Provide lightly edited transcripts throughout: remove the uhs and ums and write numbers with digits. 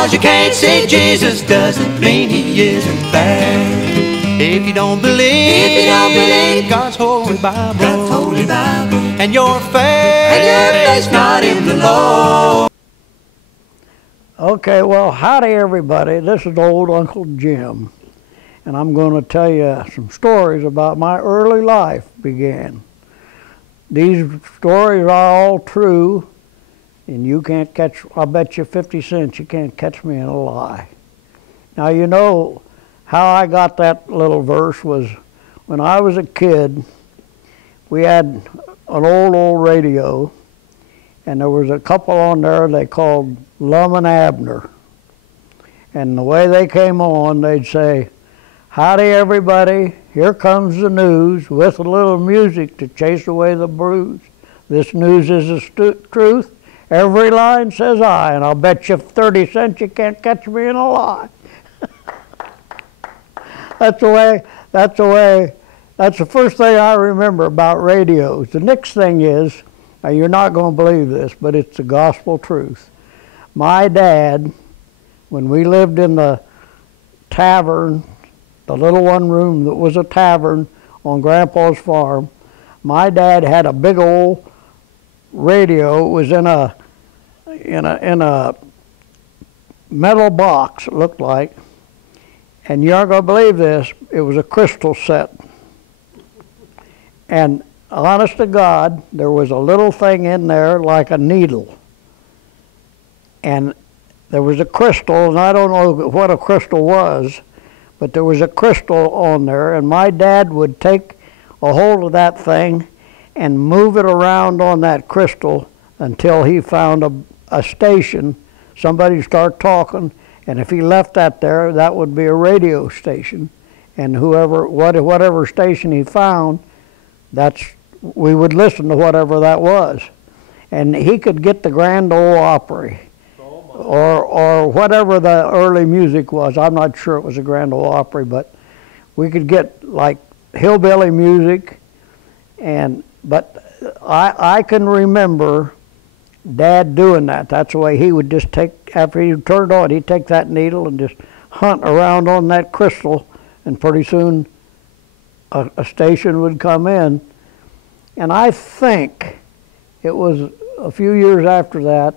'Cause you can't see Jesus doesn't mean he isn't there. If you don't believe God's holy Bible, and your faith not in the Lord. Okay, well, howdy everybody. This is old Uncle Jim, and I'm going to tell you some stories about my early life began. These stories are all true, and you can't catch, I'll bet you 50 cents you can't catch me in a lie. Now, you know how I got that little verse was when I was a kid. We had an old radio, and there was a couple on there they called Lum and Abner. And the way they came on, they'd say, "Howdy everybody, here comes the news with a little music to chase away the blues. This news is the truth, every line says I, and I'll bet you 30 cents you can't catch me in a lie." That's the first thing I remember about radios. The next thing is, now you're not going to believe this, but it's the gospel truth. My dad, when we lived in the tavern, the little one room that was a tavern on Grandpa's farm, my dad had a big old radio. It was in a metal box, it looked like. And you aren't going to believe this, it was a crystal set. And honest to God, there was a little thing in there like a needle. And there was a crystal, and I don't know what a crystal was, but there was a crystal on there, and my dad would take a hold of that thing and move it around on that crystal until he found a station. Somebody would start talking, and if he left that there, that would be a radio station. And whatever station he found, we would listen to whatever that was. And he could get the Grand Ole Opry, or whatever the early music was. I'm not sure it was a Grand Ole Opry, but we could get like hillbilly music. But I can remember Dad doing that. That's the way he would just take, after he turned on, he'd take that needle and just hunt around on that crystal, and pretty soon a station would come in. And I think it was a few years after that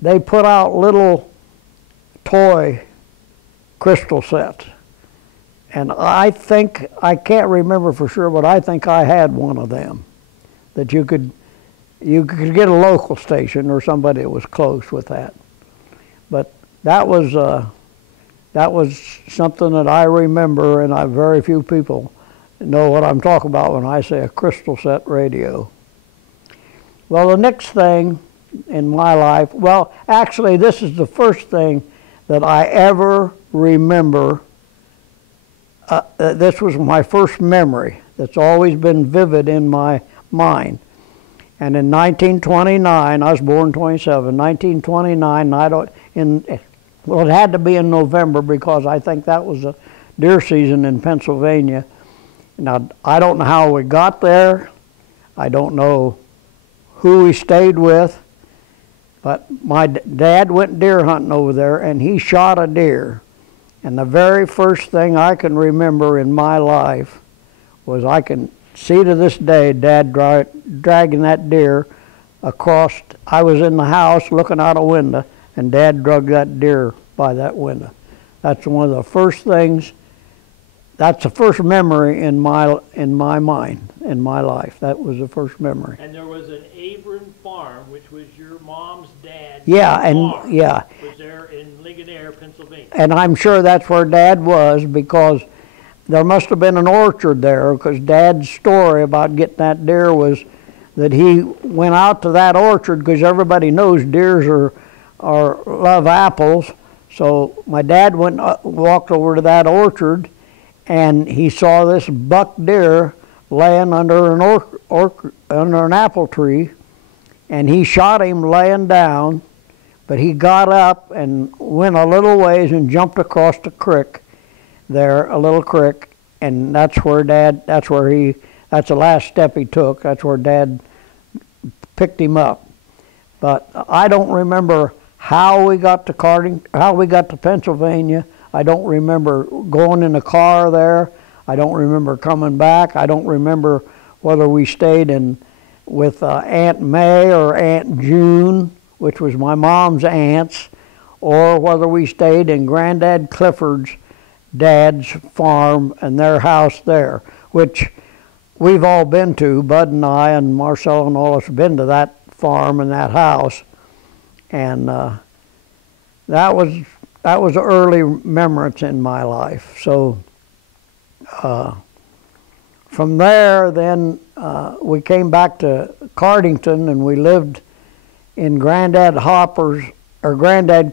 they put out little toy crystal sets. And I think, I can't remember for sure, but I think I had one of them that you could get a local station or somebody that was close with that. But that was something that I remember, and very few people know what I'm talking about when I say a crystal set radio. Well, the next thing in my life, well, actually this is the first thing that I ever remember. This was my first memory that's always been vivid in my mind. And in 1929, I was born 27, 1929, well, it had to be in November because I think that was a deer season in Pennsylvania. Now, I don't know how we got there. I don't know who we stayed with. But my dad went deer hunting over there, and he shot a deer. And the very first thing I can remember in my life was, I can see to this day Dad dragging that deer across. I was in the house looking out a window, and Dad dragged that deer by that window. That's one of the first things. That's the first memory in my mind, in my life. That was the first memory. And there was an Avon farm, which was your mom's dad's farm. Yeah. Was there in Ligonier, Pennsylvania. And I'm sure that's where Dad was, because there must have been an orchard there, because Dad's story about getting that deer was that he went out to that orchard, because everybody knows deers love apples. So my dad walked over to that orchard, and he saw this buck deer laying under an apple tree, and he shot him laying down. But he got up and went a little ways and jumped across the creek there, a little creek, and that's the last step he took. That's where Dad picked him up. But I don't remember How we got to Pennsylvania, I don't remember going in a car there. I don't remember coming back. I don't remember whether we stayed with Aunt May or Aunt June, which was my mom's aunts, or whether we stayed in Granddad Clifford's dad's farm and their house there, which we've all been to. Bud and I and Marcel and all us have been to that farm and that house. And that was an early remembrance in my life. So from there, then we came back to Cardington, and we lived in Granddad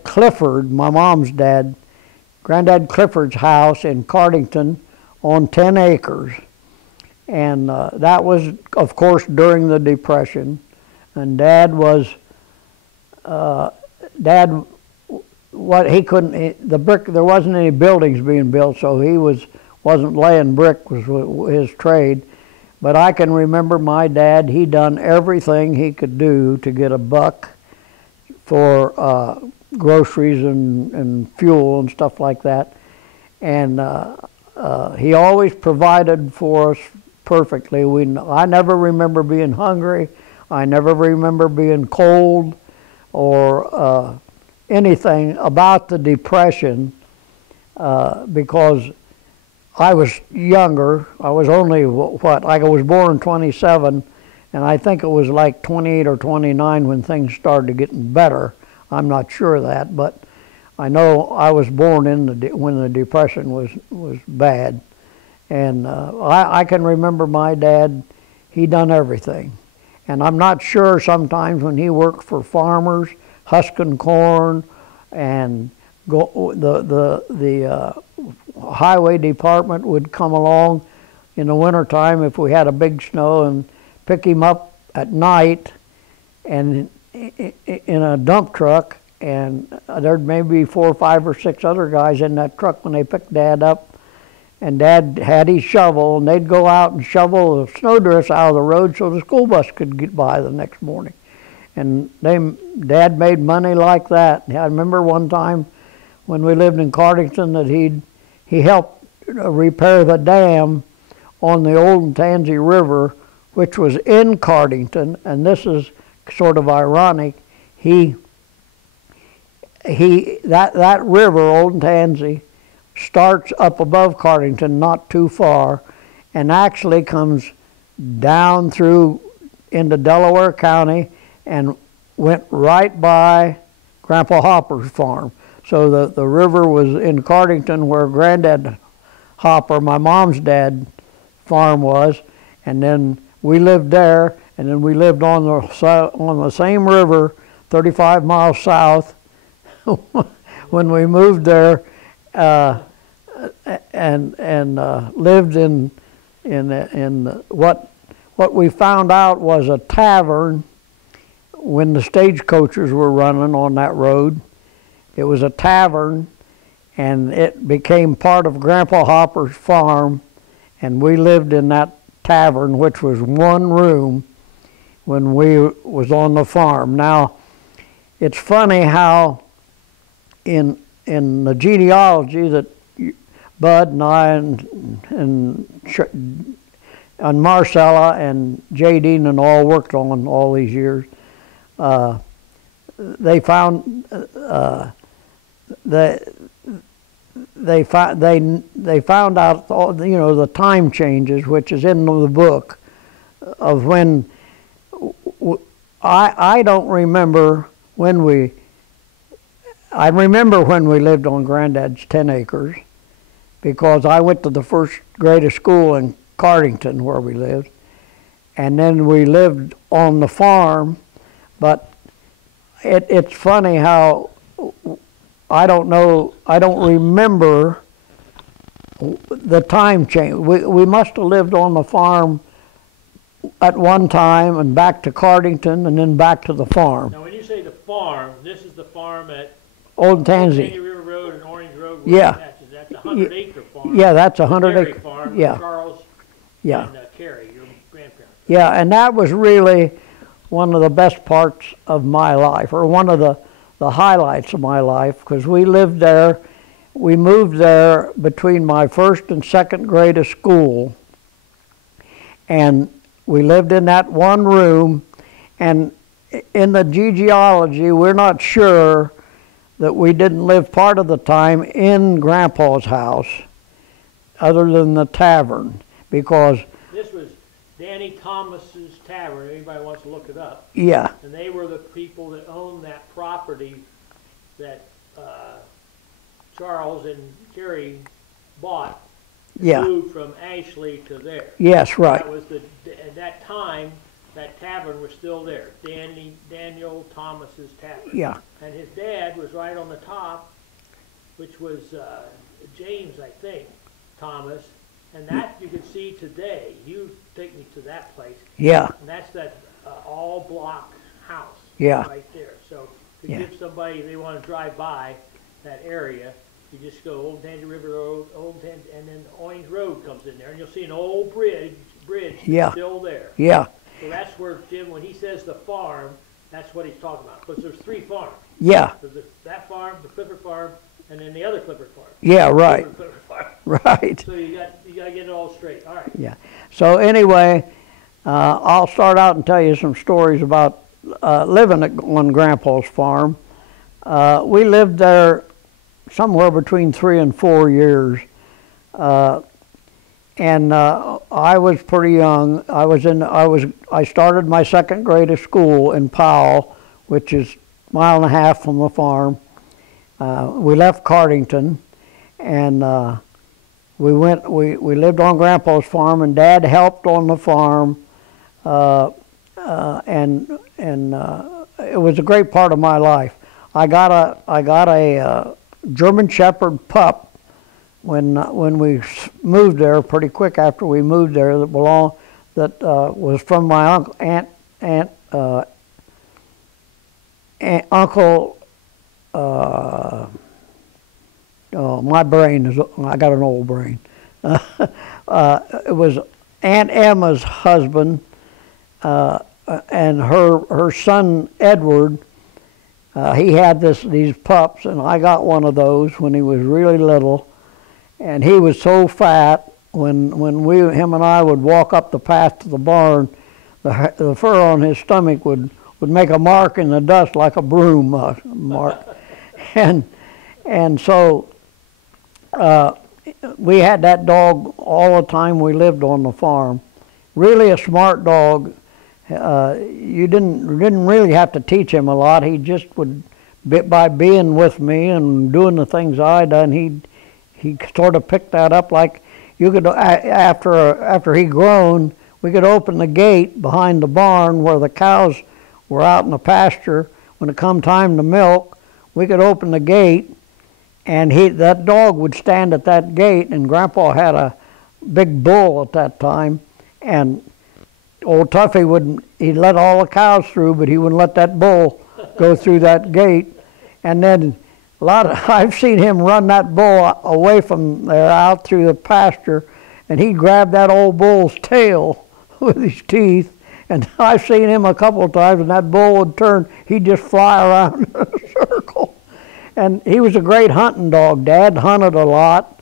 Clifford, my mom's dad, Granddad Clifford's house in Cardington on 10 acres. And that was, of course, during the Depression. And Dad, what he couldn't, the brick, there wasn't any buildings being built, so he wasn't laying brick was his trade. But I can remember my dad, he done everything he could do to get a buck for groceries and fuel and stuff like that. And he always provided for us perfectly. I never remember being hungry. I never remember being cold or anything about the Depression because I was younger. I was only, I was born in 27, and I think it was like 28 or 29 when things started getting better. I'm not sure of that, but I know I was born when the Depression was bad. And I can remember my dad, he done everything. And I'm not sure sometimes when he worked for farmers, husking corn, and the highway department would come along in the wintertime if we had a big snow and pick him up at night and in a dump truck, and there'd maybe 4 or 5 or 6 other guys in that truck when they picked Dad up. And Dad had his shovel, and they'd go out and shovel the snowdrifts out of the road so the school bus could get by the next morning. And Dad made money like that. I remember one time when we lived in Cardington that he helped repair the dam on the Old Tansy River, which was in Cardington. And this is sort of ironic. That river, Old Tansy, starts up above Cardington, not too far, and actually comes down through into Delaware County and went right by Grandpa Hopper's farm. So the river was in Cardington where Granddad Hopper, my mom's dad, farm was, and then we lived there, and then we lived on the same river 35 miles south when we moved there. And lived in what we found out was a tavern when the stagecoaches were running on that road. It was a tavern, and it became part of Grandpa Hopper's farm, and we lived in that tavern, which was one room when we was on the farm. Now, it's funny how in the genealogy that Bud and I and Marcella and J. Dean and all worked on all these years, they found they found out all, the time changes, which is in the book of when I don't remember when I remember when we lived on Granddad's 10 acres because I went to the first grade of school in Cardington where we lived, and then we lived on the farm. But it's funny how I don't remember the time change. We must have lived on the farm at one time and back to Cardington and then back to the farm. Now when you say the farm, this is the farm at Old Tansy. Tansy River Road and Orange Road. Yeah. That's a 100-acre farm. Yeah, that's a 100-acre farm. Yeah. Charles yeah. and Carrie, your grandparents. Yeah, and that was really one of the best parts of my life, or one of the the highlights of my life, because we lived there. We moved there between my first and second grade of school, and we lived in that one room. And in the genealogy, we're not sure that we didn't live part of the time in Grandpa's house, other than the tavern, because This was Danny Thomas's Tavern. Anybody wants to look it up. yeah, And they were the people that owned that property that Charles and Carrie bought. yeah, Moved from Ashley to there. yes, right, That was at that time, that tavern was still there. Daniel Thomas's Tavern. yeah, And his dad was right on the top, which was James, I think, Thomas. And that you can see today. You take me to that place. yeah, And that's that all block house. Yeah. Right there. So to Yeah. give somebody, they want to drive by that area, you just go Old Tangy River Road, and then Orange Road comes in there, and you'll see an old bridge Yeah. still there. yeah, So that's where Jim, when he says the farm, that's what he's talking about. Because there's 3 farms. yeah, There's that farm, the Clifford farm, and then the other Clifford farm. yeah, right, Clifford farm. right. So you got to get it all straight. All right. Yeah. So anyway, I'll start out and tell you some stories about living on Grandpa's farm. We lived there somewhere between 3 and 4 years, and I was pretty young. I started my second grade of school in Powell, which is a mile and a half from the farm. We left Cardington, and we lived on Grandpa's farm, and Dad helped on the farm, and it was a great part of my life. I got a German Shepherd pup when we moved there, pretty quick after we moved there, that was from my uncle. Oh, my brain I got an old brain. It was Aunt Emma's husband, and her son Edward. He had these pups, and I got one of those when he was really little, and he was so fat. When him and I would walk up the path to the barn, the fur on his stomach would make a mark in the dust like a broom mark, and so we had that dog all the time we lived on the farm. Really a smart dog. You didn't really have to teach him a lot. He just would, by being with me and doing the things I done, he sort of picked that up. Like you could, after he grown, we could open the gate behind the barn where the cows were out in the pasture. When it come time to milk, we could open the gate, and that dog would stand at that gate. And Grandpa had a big bull at that time, and old Tuffy he'd let all the cows through, but he wouldn't let that bull go through that gate. And then I've seen him run that bull away from there out through the pasture, and he'd grab that old bull's tail with his teeth. And I've seen him a couple of times, and that bull would turn, he'd just fly around in a circle. And he was a great hunting dog. Dad hunted a lot,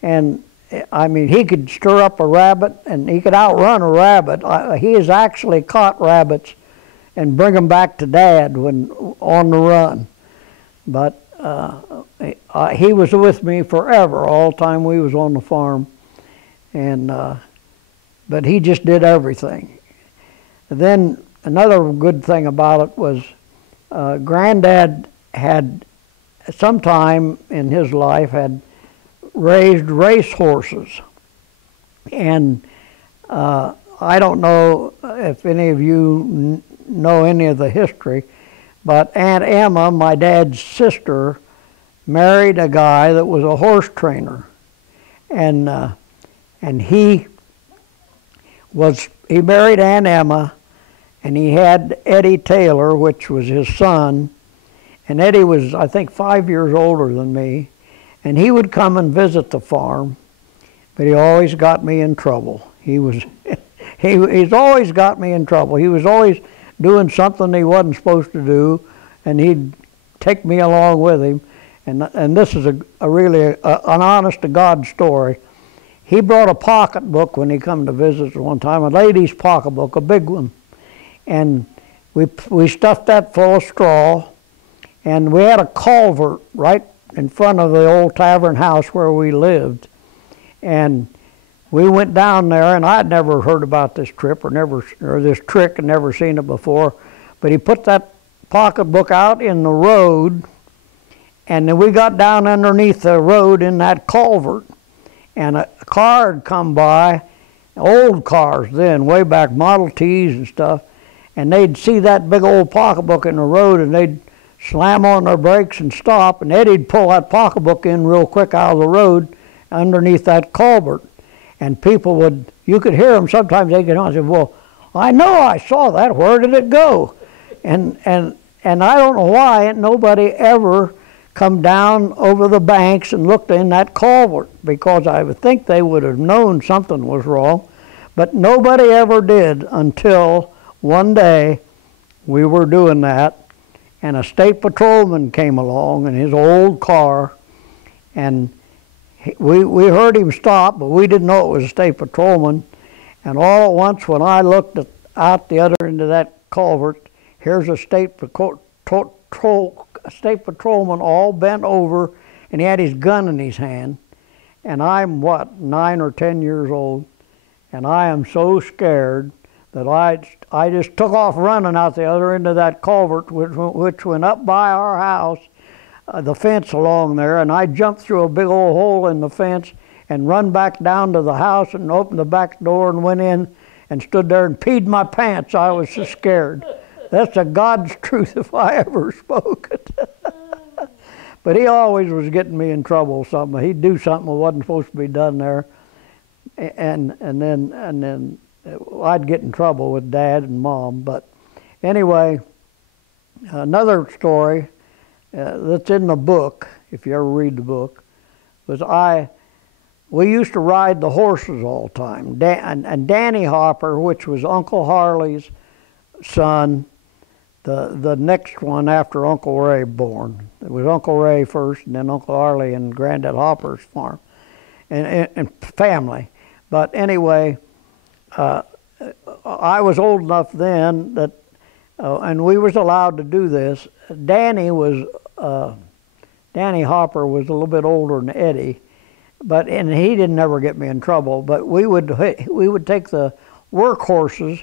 and I mean, he could stir up a rabbit, and he could outrun a rabbit. He has actually caught rabbits and bring them back to Dad when on the run. But he was with me forever, all the time we was on the farm, and but he just did everything. And then another good thing about it was Granddad had, sometime in his life, had raised race horses. And I don't know if any of you know any of the history, but Aunt Emma, my dad's sister, married a guy that was a horse trainer. And he married Aunt Emma, and he had Eddie Taylor, which was his son. And Eddie was, I think, 5 years older than me. And he would come and visit the farm, but he always got me in trouble. He's always got me in trouble. He was always doing something he wasn't supposed to do, and he'd take me along with him. And this is a really an honest to God story. He brought a pocketbook when he come to visit us one time, a lady's pocketbook, a big one. And we stuffed that full of straw, and we had a culvert right in front of the old tavern house where we lived. And we went down there, and I'd never heard about this trip or this trick and never seen it before. But he put that pocketbook out in the road, and then we got down underneath the road in that culvert, and a car had come by, old cars then, way back, Model Ts and stuff, and they'd see that big old pocketbook in the road, and they'd slam on their brakes and stop, and Eddie'd pull that pocketbook in real quick out of the road underneath that culvert. And people would, you could hear them sometimes, they get on and say, well, I know I saw that, where did it go? And I don't know why nobody ever come down over the banks and looked in that culvert, because I would think they would have known something was wrong. But nobody ever did until one day we were doing that, and a state patrolman came along in his old car, and we heard him stop, but we didn't know it was a state patrolman. And all at once, when I looked out the other end of that culvert, here's a state patrolman all bent over, and he had his gun in his hand. And I'm, 9 or 10 years old, and I am so scared that I just took off running out the other end of that culvert, which went up by our house, the fence along there, and I jumped through a big old hole in the fence and run back down to the house and opened the back door and went in and stood there and peed my pants. I was so scared. That's a God's truth if I ever spoke it. But he always was getting me in trouble with something. He'd do something that wasn't supposed to be done there, and then I'd get in trouble with Dad and Mom. But anyway, another story that's in the book, if you ever read the book, was we used to ride the horses all the time. And Danny Hopper, which was Uncle Harley's son, the next one after Uncle Ray born. It was Uncle Ray first, and then Uncle Harley and Granddad Hopper's farm and family. But anyway, I was old enough then that, and we was allowed to do this. Danny Hopper was a little bit older than Eddie, and he didn't ever get me in trouble. But we would take the work horses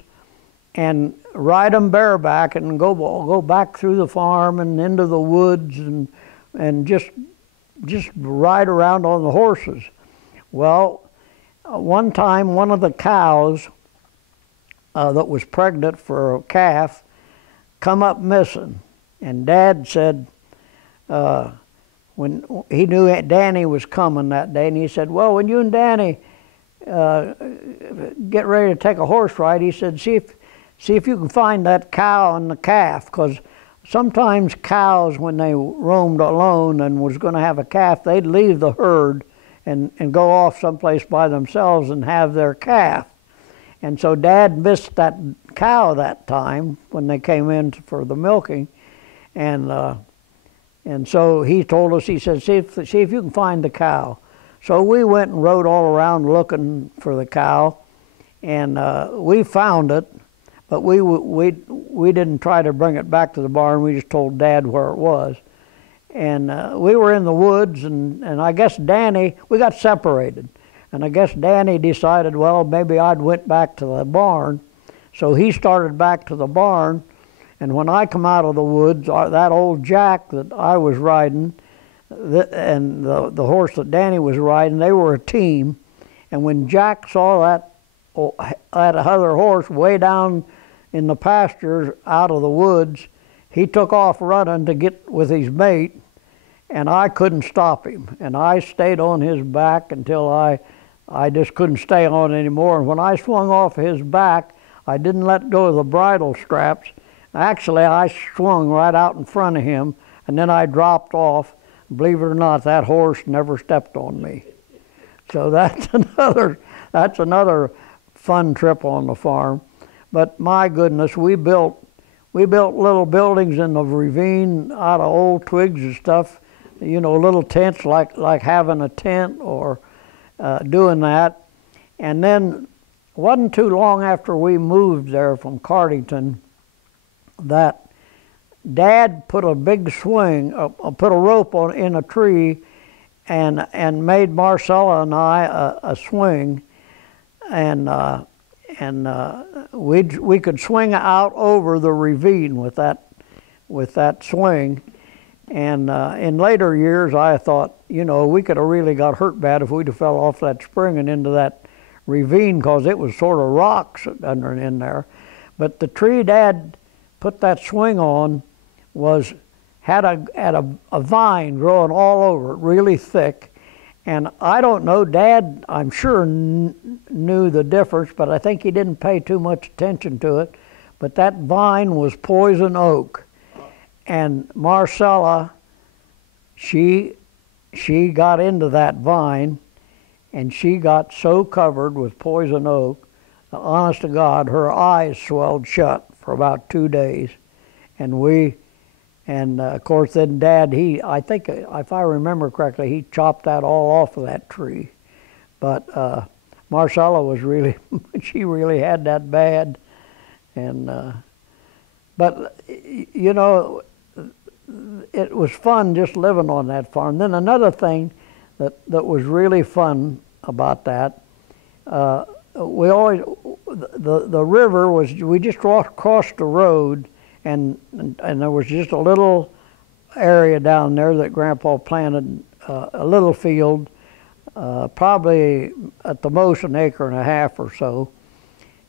and ride them bareback and go back through the farm and into the woods and just ride around on the horses. Well, one time one of the cows that was pregnant for a calf come up missing, and Dad said when he knew Danny was coming that day, and he said, well, when you and Danny get ready to take a horse ride, he said, see if you can find that cow and the calf, because sometimes cows, when they roamed alone and was going to have a calf, they'd leave the herd and go off someplace by themselves and have their calf. And so Dad missed that cow that time when they came in for the milking, and so he told us, he said, see if you can find the cow. So we went and rode all around looking for the cow, and we found it. But we didn't try to bring it back to the barn. We just told Dad where it was. And we were in the woods, and I guess Danny, we got separated. And I guess Danny decided, well, maybe I'd went back to the barn. So he started back to the barn. And when I come out of the woods, that old Jack that I was riding and the horse that Danny was riding, they were a team. And when Jack saw that other horse way down in the pastures out of the woods, he took off running to get with his mate, and I couldn't stop him. And I stayed on his back until I just couldn't stay on anymore. And when I swung off his back, I didn't let go of the bridle straps. Actually, I swung right out in front of him, and then I dropped off. Believe it or not, that horse never stepped on me. So that's another fun trip on the farm. But my goodness, we built we built little buildings in the ravine out of old twigs and stuff. You know, little tents like having a tent or doing that. And then wasn't too long after we moved there from Cardington that Dad put a big swing, put a rope in a tree, and made Marcella and I a swing, and we could swing out over the ravine with that swing. And in later years, I thought, you know, we could have really got hurt bad if we'd have fell off that spring and into that ravine, because it was sort of rocks under in there. But the tree Dad put that swing on had a vine growing all over it, really thick. And I don't know, Dad, I'm sure knew the difference, but I think he didn't pay too much attention to it. But that vine was poison oak. And Marcella, she got into that vine, and she got so covered with poison oak, honest to God, her eyes swelled shut for about 2 days. And of course then Dad, I think if I remember correctly, he chopped that all off of that tree. But Marcella was really, she really had that bad. And but you know, it was fun just living on that farm. Then another thing that was really fun about that, we always, the river was, we just crossed the road, and there was just a little area down there that Grandpa planted, a little field, probably at the most 1.5 acres or so.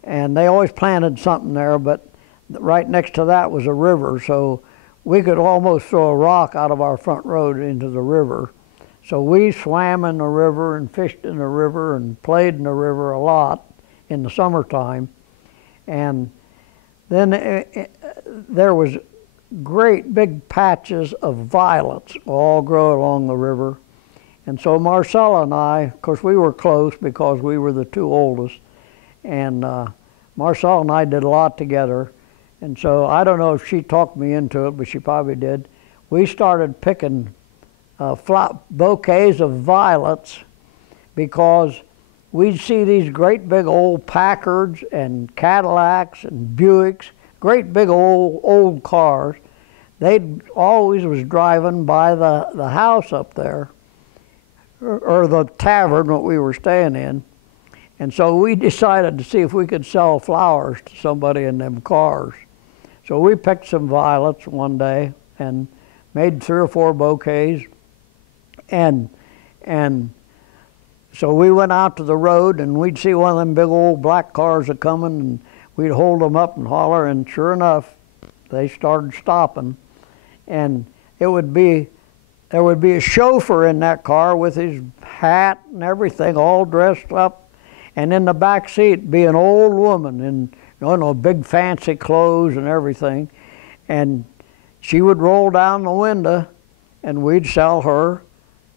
And they always planted something there, but right next to that was a river, so we could almost throw a rock out of our front road into the river. So we swam in the river and fished in the river and played in the river a lot in the summertime. And then there was great big patches of violets all grow along the river. And so Marcella and I, of course we were close because we were the 2 oldest, and Marcella and I did a lot together. And so I don't know if she talked me into it, but she probably did. We started picking bouquets of violets because we'd see these great big old Packards and Cadillacs and Buicks, great big old cars. They always was driving by the house up there, or the tavern that we were staying in. And so we decided to see if we could sell flowers to somebody in them cars. So we picked some violets one day and made 3 or 4 bouquets. And so we went out to the road, and we'd see one of them big old black cars a coming, and we'd hold them up and holler, and sure enough, they started stopping. And there would be a chauffeur in that car with his hat and everything, all dressed up, and in the back seat be an old woman in, you know, big fancy clothes and everything. And she would roll down the window, and we'd sell her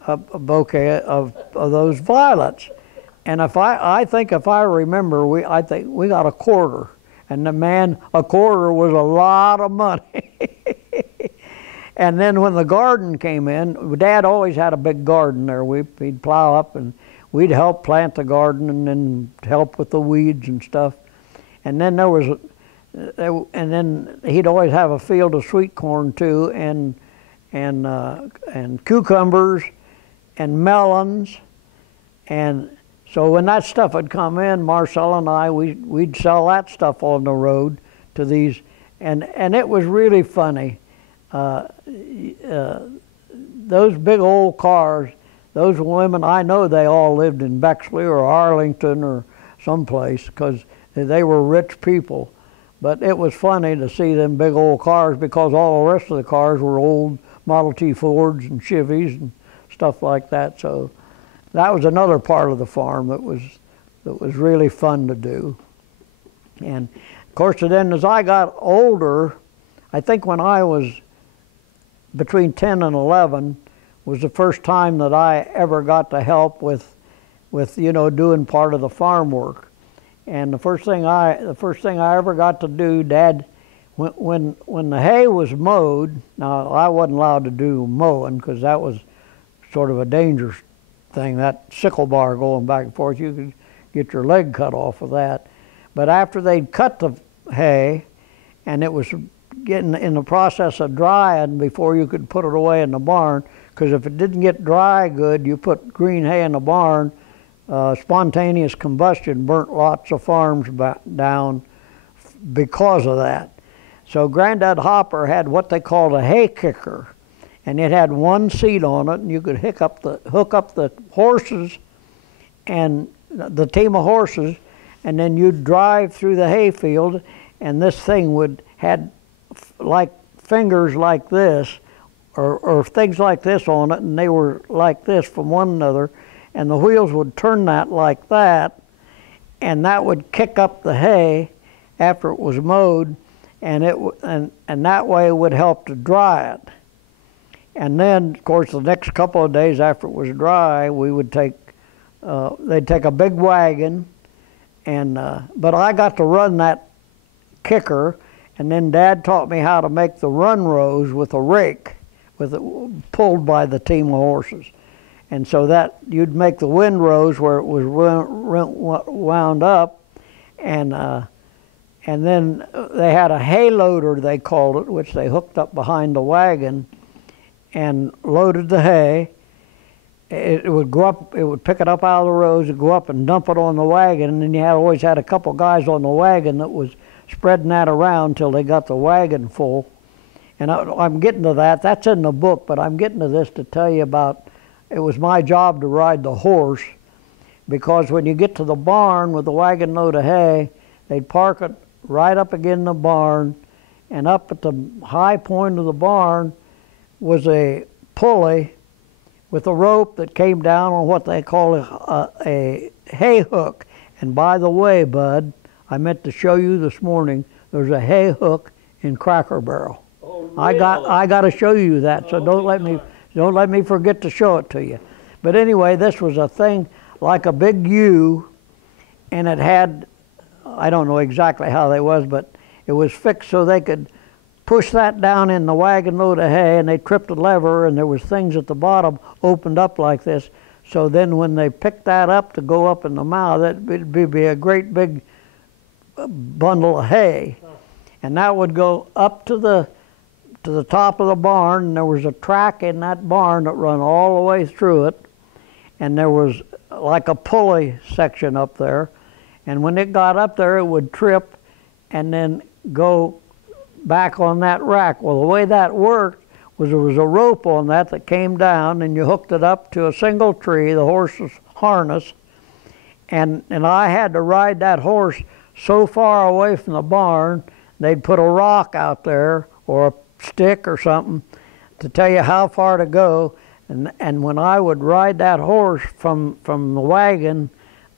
a bouquet of those violets. And I think if I remember, I think we got a quarter. And a quarter was a lot of money. And then when the garden came in, Dad always had a big garden there. He'd plow up, and we'd help plant the garden and then help with the weeds and stuff. And then and then he'd always have a field of sweet corn too, and cucumbers and melons. And so when that stuff would come in, Marcella and I, we'd sell that stuff on the road to these, and it was really funny. Those big old cars, those women, I know they all lived in Bexley or Arlington or someplace, because they were rich people. But it was funny to see them big old cars, because all the rest of the cars were old Model T Fords and Chevys and stuff like that. So that was another part of the farm that was really fun to do. And of course, then as I got older, I think when I was between 10 and 11 was the first time that I ever got to help with you know, doing part of the farm work. And the first thing I ever got to do, Dad, when the hay was mowed, now I wasn't allowed to do mowing because that was sort of a dangerous thing. That sickle bar going back and forth, you could get your leg cut off of that. But after they'd cut the hay, and it was getting in the process of drying before you could put it away in the barn, because if it didn't get dry good, you put green hay in the barn, spontaneous combustion burnt lots of farms down because of that. So Granddad Hopper had what they called a hay kicker, and it had one seat on it, and you could hook up the horses and the team of horses, and then you'd drive through the hayfield, and this thing had like fingers like this, or things like this on it, and they were like this from one another, and the wheels would turn that like that, and that would kick up the hay after it was mowed, and that way it would help to dry it. And then, of course, the next couple of days after it was dry, we would they'd take a big wagon, but I got to run that kicker, and then Dad taught me how to make the run rows with a rake, pulled by the team of horses. And so that you'd make the windrows where it was wound up, and then they had a hay loader, they called it, which they hooked up behind the wagon and loaded the hay. It would go up, it would pick it up out of the rows, it'd go up and dump it on the wagon, and then you always had a couple guys on the wagon that was spreading that around till they got the wagon full. And I'm getting to that. That's in the book, but I'm getting to this to tell you about, it was my job to ride the horse, because when you get to the barn with the wagon load of hay, they'd park it right up against the barn, and up at the high point of the barn was a pulley with a rope that came down on what they call a hay hook. And by the way, Bud, I meant to show you this morning, there's a hay hook in Cracker Barrel. Oh, really? I got to show you that, so don't let me forget to show it to you. But anyway, this was a thing like a big U, and it had, I don't know exactly how they was, but it was fixed so they could push that down in the wagon load of hay, and they tripped a lever, and there was things at the bottom opened up like this. So then when they picked that up to go up in the mouth, it'd be a great big bundle of hay. And that would go up to the top of the barn, and there was a track in that barn that run all the way through it, and there was like a pulley section up there, and when it got up there it would trip and then go back on that rack. Well, the way that worked was there was a rope on that came down, and you hooked it up to a single tree, the horse's harness, and I had to ride that horse so far away from the barn, they'd put a rock out there or a stick or something to tell you how far to go, and when I would ride that horse from the wagon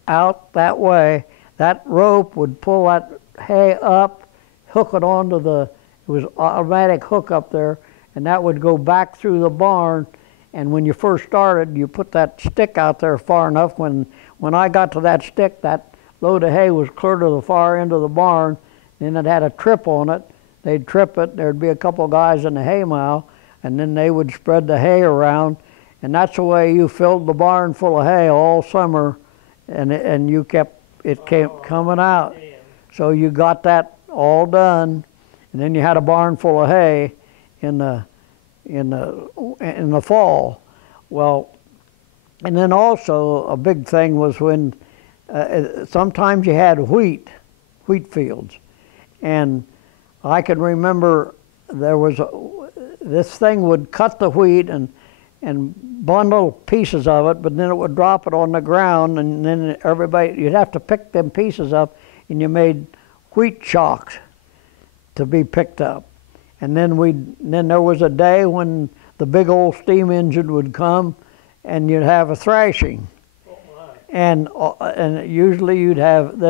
out that way, that rope would pull that hay up, hook it onto it was automatic hook up there, and that would go back through the barn. And when you first started, you put that stick out there far enough. When I got to that stick, that load of hay was clear to the far end of the barn, and it had a trip on it. They'd trip it, there'd be a couple guys in the hay mow, and then they would spread the hay around, and that's the way you filled the barn full of hay all summer, and you kept coming out. Man. So you got that all done, and then you had a barn full of hay in the fall. Well, and then also a big thing was when sometimes you had wheat fields, and I can remember there was this thing would cut the wheat and bundle pieces of it, but then it would drop it on the ground, and then you'd have to pick them pieces up, and you made wheat chocks to be picked up. And then there was a day when the big old steam engine would come, and you'd have a thrashing. Oh, my. And usually you'd have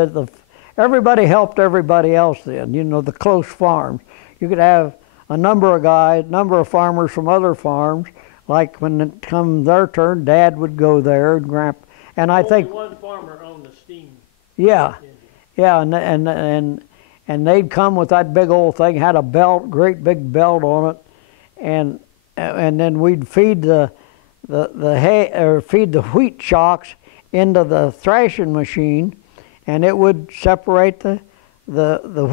everybody helped everybody else then, the close farms. You could have a number of farmers from other farms, like when it come their turn, Dad would go there, and I think one farmer owned the steam yeah, engine. yeah, and they'd come with that big old thing, had a belt, great big belt on it, and then we'd feed the hay, or feed the wheat shocks into the thrashing machine, and it would separate the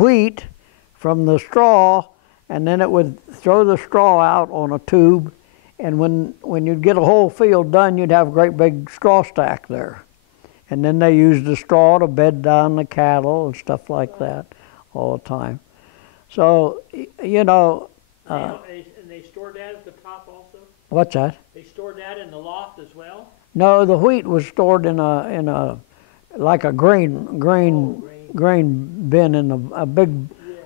wheat from the straw, and then it would throw the straw out on a tube, and when you'd get a whole field done, you'd have a great big straw stack there. And then they used the straw to bed down the cattle and stuff like that all the time. So, you know... and they stored that at the top also? What's that? They stored that in the loft as well? No, the wheat was stored in a like a grain bin in a big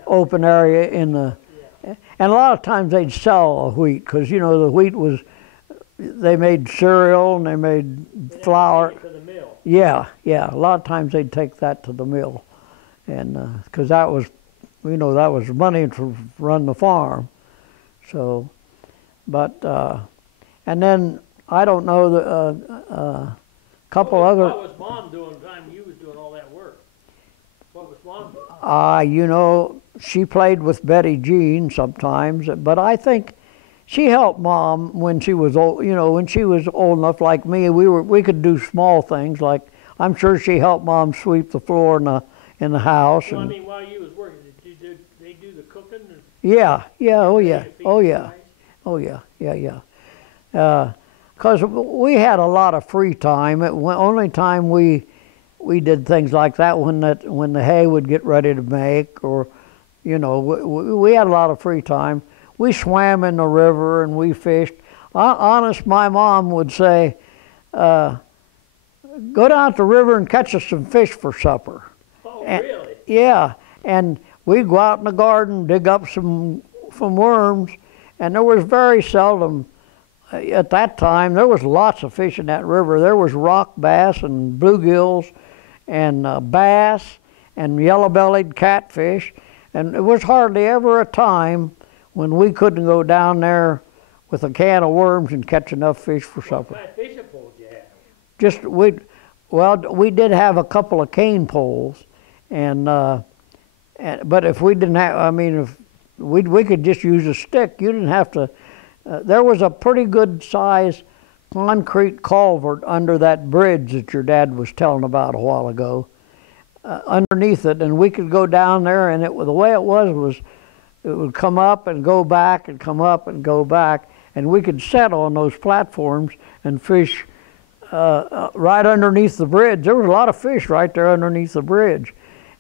open area in the... And a lot of times they'd sell a wheat, because, you know, the wheat was... They made cereal and they made flour. To the mill. Yeah. A lot of times they'd take that to the mill, and because that was, you know, that was money to run the farm. So, but and then I don't know the couple other. What was Mom doing the time you was doing all that work? What was Mom doing? You know, she played with Betty Jean sometimes, but I think she helped Mom when she was old. You know, when she was old enough, like me, we could do small things. Like, I'm sure she helped Mom sweep the floor in the house. Well, and, I mean, while you was working, did they do the cooking? Yeah, oh yeah. Because we had a lot of free time. Only time we did things like that when the hay would get ready to make, or, you know, we had a lot of free time. We swam in the river and we fished. Honest, my mom would say, go down to the river and catch us some fish for supper. Oh, really? Yeah, and we'd go out in the garden, dig up some worms, and there was very seldom, at that time, there was lots of fish in that river. There was rock bass and bluegills and bass and yellow-bellied catfish, and it was hardly ever a time when we couldn't go down there with a can of worms and catch enough fish for supper. What kind of fishing poles did you have? We did have a couple of cane poles, but if we didn't have, I mean, if we could just use a stick. You didn't have to. There was a pretty good size concrete culvert under that bridge that your dad was telling about a while ago, underneath it, and we could go down there, and the way it was it would come up and go back and come up and go back, and we could set on those platforms and fish right underneath the bridge. There was a lot of fish right there underneath the bridge,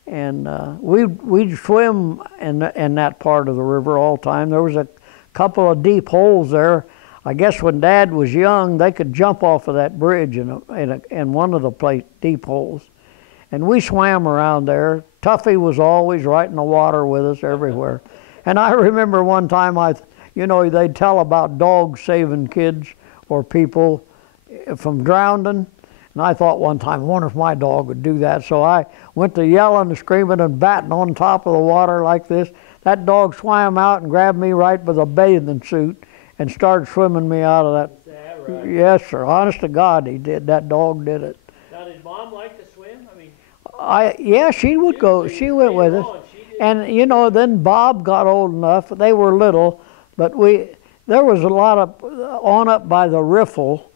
and we'd swim in that part of the river all the time. There was a couple of deep holes there. I guess when Dad was young, they could jump off of that bridge in one of the deep holes, and we swam around there. Tuffy was always right in the water with us everywhere. And I remember one time, you know, they'd tell about dogs saving kids or people from drowning. And I thought one time, I wonder if my dog would do that. So I went to yelling and screaming and batting on top of the water like this. That dog swam out and grabbed me right by the bathing suit and started swimming me out of that. Is that right? Yes, sir. Honest to God, he did. That dog did it. Now, did Mom like to swim? I mean, yeah, she would go. She went with us. And, you know, then Bob got old enough. They were little, but there was a lot of, on up by the riffle,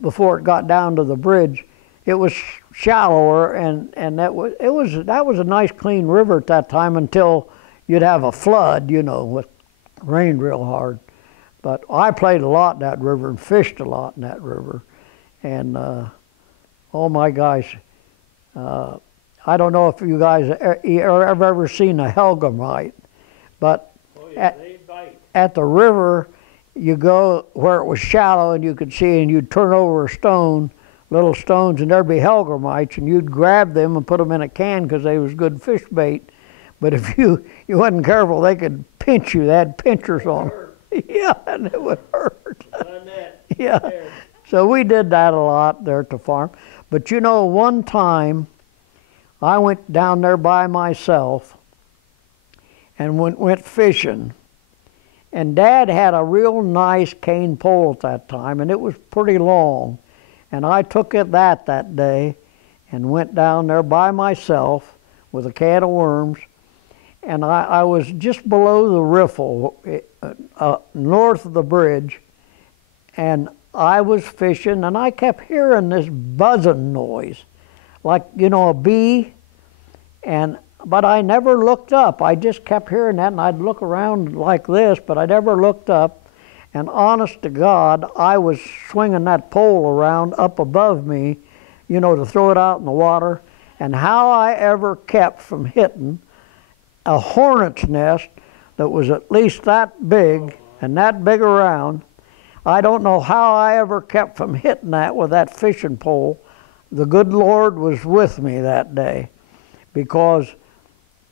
before it got down to the bridge, it was shallower, and that was a nice clean river at that time until you'd have a flood, you know, it rained real hard. But I played a lot in that river and fished a lot in that river, and oh my gosh, I don't know if you guys have ever seen a Helgamite, but at the river, you go where it was shallow and you could see, and you'd turn over a stone, little stones, and there'd be Helgamites, and you'd grab them and put them in a can because they was good fish bait. But if you wasn't careful, they could pinch you. They had pinchers on them. Yeah, and it would hurt. Yeah. So we did that a lot there at the farm. But you know, one time I went down there by myself and went fishing. And Dad had a real nice cane pole at that time, and it was pretty long. And I took it that day and went down there by myself with a can of worms, and I was just below the riffle, north of the bridge, and I was fishing, and I kept hearing this buzzing noise, like, a bee, but I never looked up. I just kept hearing that, and I'd look around like this, but I never looked up. And honest to God, I was swinging that pole around up above me, to throw it out in the water. And how I ever kept from hitting a hornet's nest that was at least that big and that big around, I don't know how I ever kept from hitting that with that fishing pole. The good Lord was with me that day, because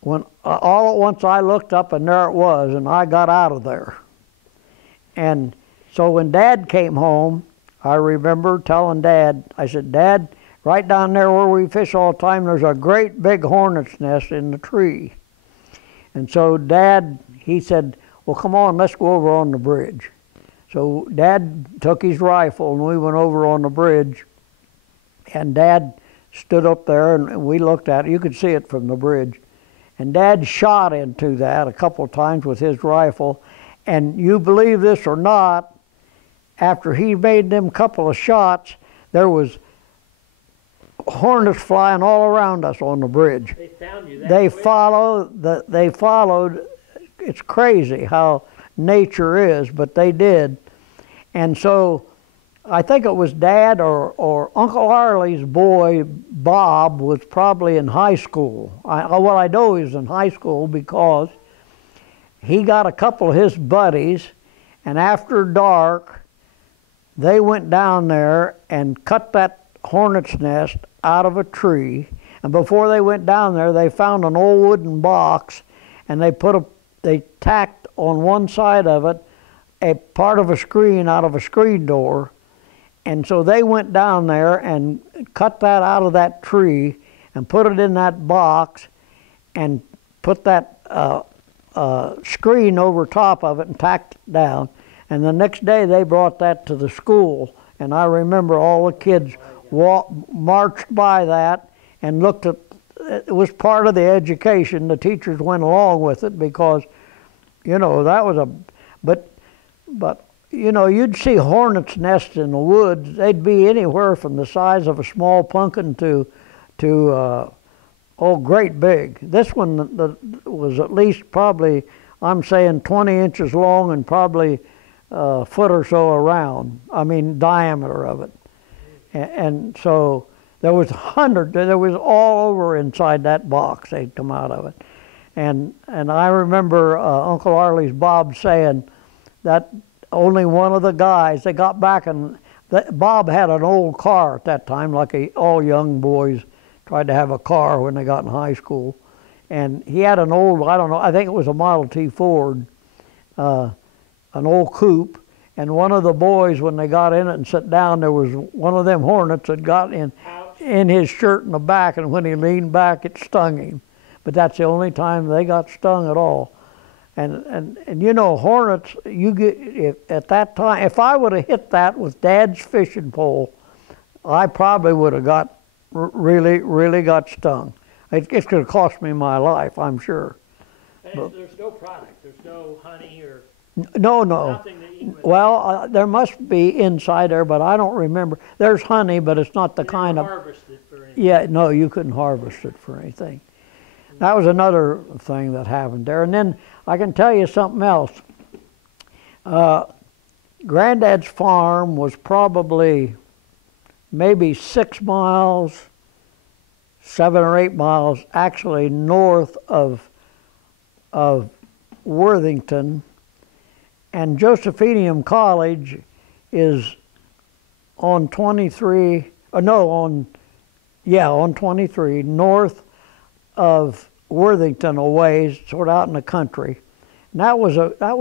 when all at once I looked up and there it was, and I got out of there. And so when Dad came home, I remember telling Dad, I said, Dad, right down there where we fish all the time, there's a great big hornet's nest in the tree. And so Dad, he said, well, come on, let's go over on the bridge. So Dad took his rifle and we went over on the bridge, and Dad stood up there and we looked at it. You could see it from the bridge. And Dad shot into that a couple of times with his rifle. And you believe this or not, after he made them couple of shots, there was hornets flying all around us on the bridge. They found you that They quick? they followed. It's crazy how nature is, but they did. And so I think it was Dad or Uncle Arlie's boy, Bob, was probably in high school. I know he was in high school because he got a couple of his buddies, and after dark, they went down there and cut that hornet's nest out of a tree. And before they went down there, they found an old wooden box, and they tacked on one side of it a part of a screen out of a screen door. And so they went down there and cut that out of that tree and put it in that box and put that screen over top of it and tacked it down. And the next day they brought that to the school. And I remember all the kids marched by that and looked at it. Was part of the education. The teachers went along with it because, that was but you'd see hornets' nests in the woods. They'd be anywhere from the size of a small pumpkin to great big. This one was at least probably, I'm saying 20 inches long and probably a foot or so around. Diameter of it. And so there was hundreds. There was all over inside that box. They'd come out of it. And I remember Uncle Arlie's Bob saying that only one of the guys, they got back, and Bob had an old car at that time, like all young boys tried to have a car when they got in high school. And he had an old, I don't know, I think it was a Model T Ford, an old coupe. And one of the boys, when they got in it and sat down, there was one of them hornets that got in his shirt in the back, and when he leaned back, it stung him. But that's the only time they got stung at all. And hornets, at that time, if I would have hit that with Dad's fishing pole, I probably would have got really got stung. It could have cost me my life, I'm sure. And there's no product. There's no honey or no. nothing to eat with. Well, there must be inside there, but I don't remember. There's honey, but it's not the kind of. Harvest it for anything. Yeah, no, you couldn't harvest it for anything. That was another thing that happened there. And then I can tell you something else. Granddad's farm was probably maybe 6 miles, 7 or 8 miles, actually north of Worthington. And Josephinium College is on 23, on 23, north of Worthington a ways, sort of out in the country. And that was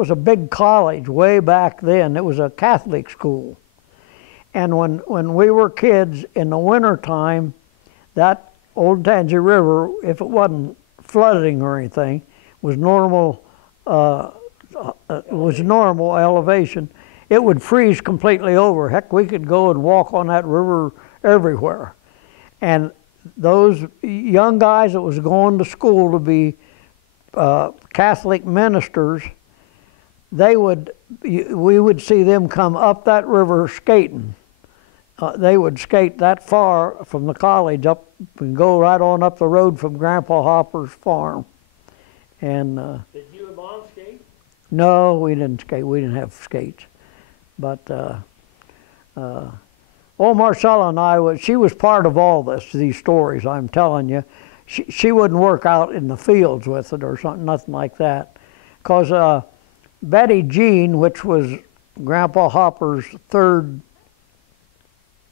a big college way back then. It was a Catholic school. And when we were kids in the wintertime, that Old Tansy River, if it wasn't flooding or anything, was normal elevation. It would freeze completely over. Heck, we could go and walk on that river everywhere. And those young guys that was going to school to be Catholic ministers, we would see them come up that river skating. They would skate that far from the college up and go right on up the road from Grandpa Hopper's farm. And did you and Mom skate? no, we didn't skate. We didn't have skates. But Marcella and I, she was part of all these stories, I'm telling you. She wouldn't work out in the fields with it or something, nothing like that. Because Betty Jean, which was Grandpa Hopper's third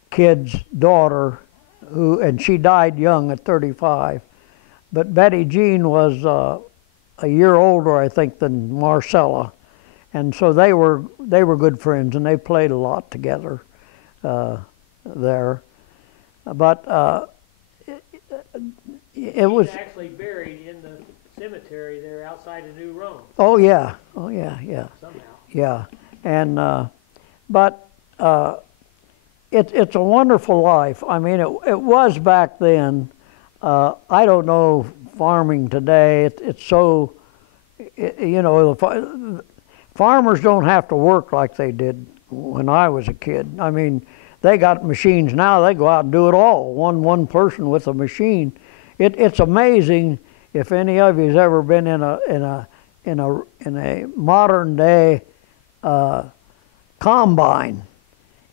kid's daughter, and she died young at 35. But Betty Jean was a year older, I think, than Marcella. And so they were good friends, and they played a lot together there. But it was actually buried in the cemetery there outside of New Rome. Oh yeah, Somehow. yeah. And but it's a wonderful life. I mean, it was back then. I don't know farming today. It's so, you know, farmers don't have to work like they did when I was a kid. I mean, they got machines now. They go out and do it all. One person with a machine. It's amazing if any of you's ever been in a modern day combine.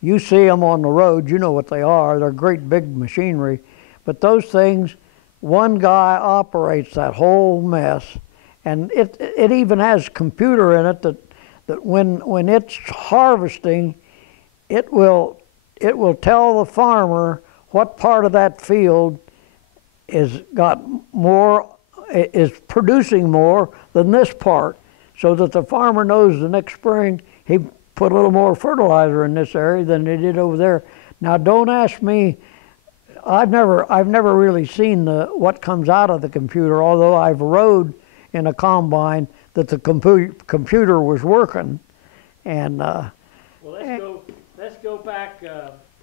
You see them on the road. You know what they are. They're great big machinery. But those things, one guy operates that whole mess, and it even has computer in it that when it's harvesting, it will tell the farmer what part of that field is producing more than this part, so that the farmer knows the next spring he put a little more fertilizer in this area than they did over there. Now, don't ask me. I've never really seen what comes out of the computer, although I've rode in a combine that the computer was working. And well, let's go back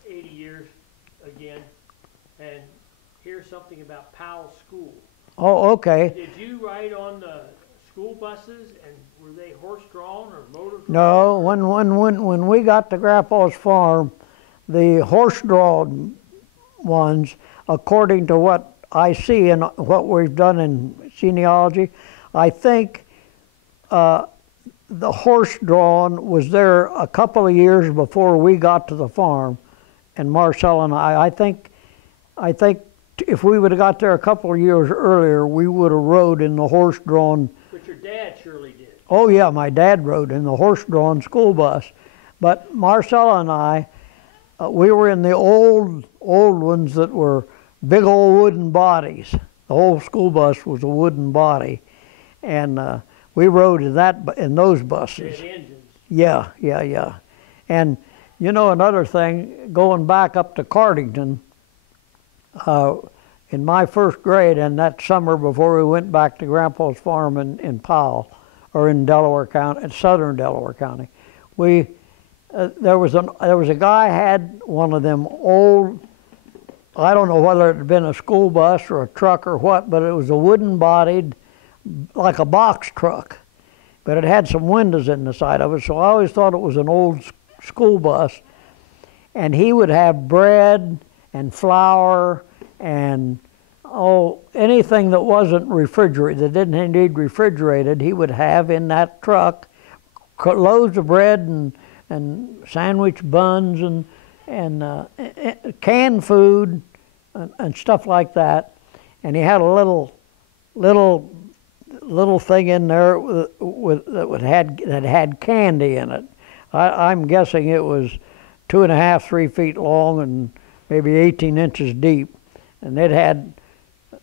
80 years again, and hear something about Powell School. Oh, okay. Did you ride on the school buses, and were they horse-drawn or motor-drawn? No, when we got to Grandpa's farm, the horse-drawn ones, according to what I see and what we've done in genealogy, I think the horse-drawn was there a couple of years before we got to the farm, and Marcel and I think if we would have got there a couple of years earlier, we would have rode in the horse-drawn. But your dad surely did. Oh yeah, my dad rode in the horse-drawn school bus. But Marcella and I, we were in the old ones that were big old wooden bodies. The whole school bus was a wooden body, and we rode in those buses. Engines. Yeah. And you know, another thing, going back up to Cardington, in my first grade, and that summer before we went back to Grandpa's farm in Powell, or in Delaware County, in southern Delaware County, there was a guy had one of them old, I don't know whether it had been a school bus or a truck or what, but it was a wooden bodied, like a box truck, but it had some windows in the side of it, so I always thought it was an old school bus. And he would have bread and flour and anything that wasn't refrigerated, that didn't need refrigerated, he would have in that truck, loads of bread and sandwich buns and canned food and stuff like that. And he had a little thing in there that had candy in it. I'm guessing it was 2.5, 3 feet long and maybe 18 inches deep, and it had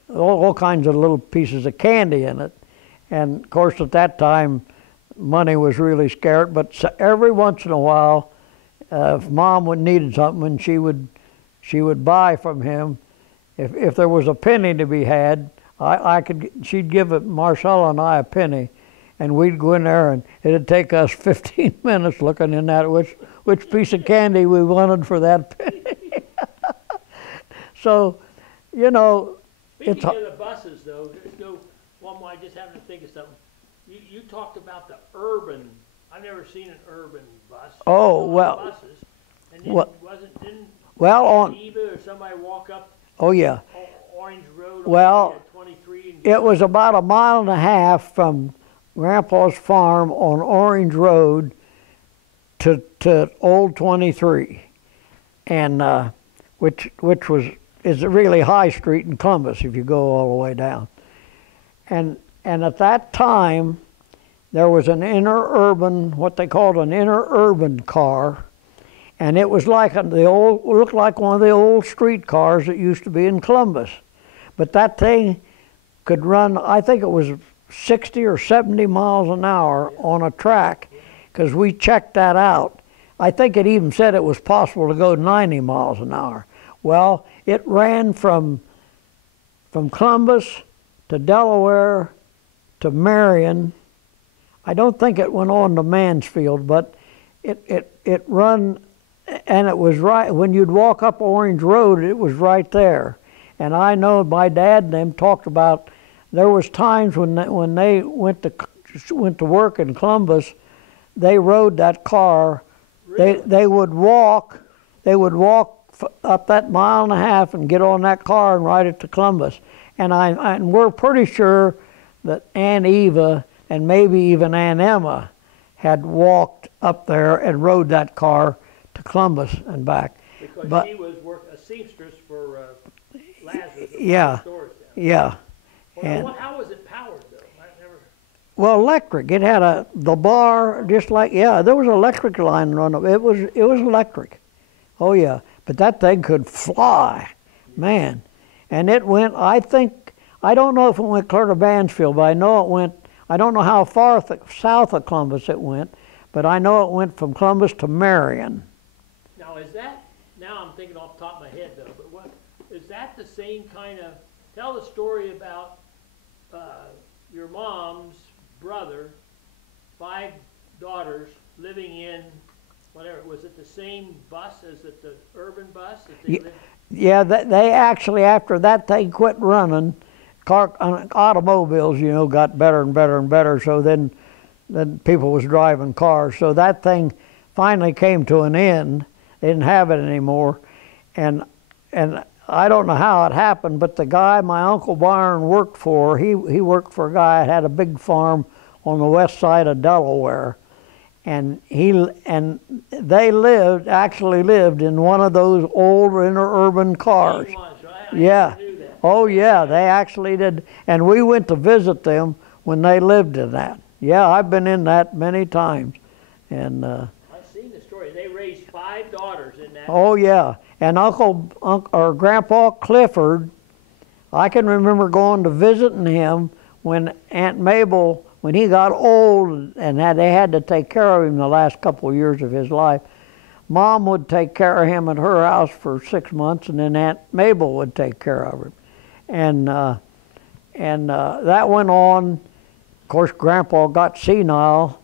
all kinds of little pieces of candy in it. And of course, at that time, money was really scarce. But every once in a while, if Mom needed something, she would buy from him. If there was a penny to be had, she'd give Marcella and I a penny, and we'd go in there, and it'd take us 15 minutes looking in at which piece of candy we wanted for that penny. So, you know, Speaking it's of the buses, though, let's go one more. I just happened to think of something. You talked about the urban. I've never seen an urban bus. Oh, well, buses. And then well, didn't well on. Eva or somebody walk up Oh yeah. Orange Road Well, on 23 and it was about 1.5 miles from Grandpa's farm on Orange Road to Old 23, and which is a really high street in Columbus if you go all the way down. And at that time, there was an interurban, what they called an interurban car, and it was like looked like one of the old street cars that used to be in Columbus. But that thing could run, I think it was 60 or 70 miles an hour on a track, because we checked that out. I think it even said it was possible to go 90 miles an hour. Well, it ran from Columbus to Delaware to Marion. I don't think it went on to Mansfield, but it run, and it was right, when you'd walk up Orange Road, it was right there. And I know my dad and them talked about, there was times when they went to work in Columbus, they rode that car. Really? They would walk up that 1.5 miles and get on that car and ride it to Columbus. And we're pretty sure that Aunt Eva and maybe even Aunt Emma had walked up there and rode that car to Columbus and back. Because she was a seamstress for Lazarus. Yeah, yeah. Well, how was it powered, though? Well, electric. It had the bar, just like, yeah, there was an electric line run up. It was electric. Oh yeah, but that thing could fly, man. And it went, I don't know if it went clear to Mansfield, but I know it went, I don't know how far south of Columbus it went, but I know it went from Columbus to Marion. Now I'm thinking off the top of my head, though, but is that the same kind of, tell the story about your mom's brother, 5 daughters living in, whatever, was it the same bus as the urban bus? Yeah, they actually, after that thing quit running, automobiles, got better and better and better, so then people was driving cars. So that thing finally came to an end. They didn't have it anymore. And I don't know how it happened, but the guy my Uncle Byron worked for, he worked for a guy that had a big farm on the west side of Delaware. And they actually lived in one of those old interurban cars. Yeah. Oh yeah, they actually did. And we went to visit them when they lived in that. Yeah, I've been in that many times. And I've seen the story. They raised 5 daughters in that. Oh yeah. And Grandpa Clifford, I can remember going to visiting him when Aunt Mabel, when he got old and they had to take care of him the last couple of years of his life. Mom would take care of him at her house for 6 months, and then Aunt Mabel would take care of him. And that went on. Of course, Grandpa got senile,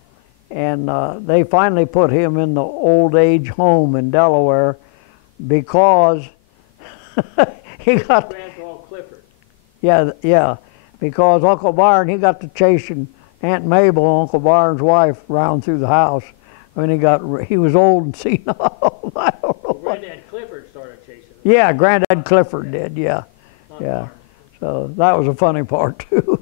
and they finally put him in the old age home in Delaware because he got... Grandpa Clifford. Yeah, because Uncle Byron, he got to chasing Aunt Mabel, Uncle Byron's wife, round through the house when he was old and senile. I don't know. Granddad Clifford started chasing him. Yeah, Granddad Clifford did, yeah. Yeah. So that was a funny part too.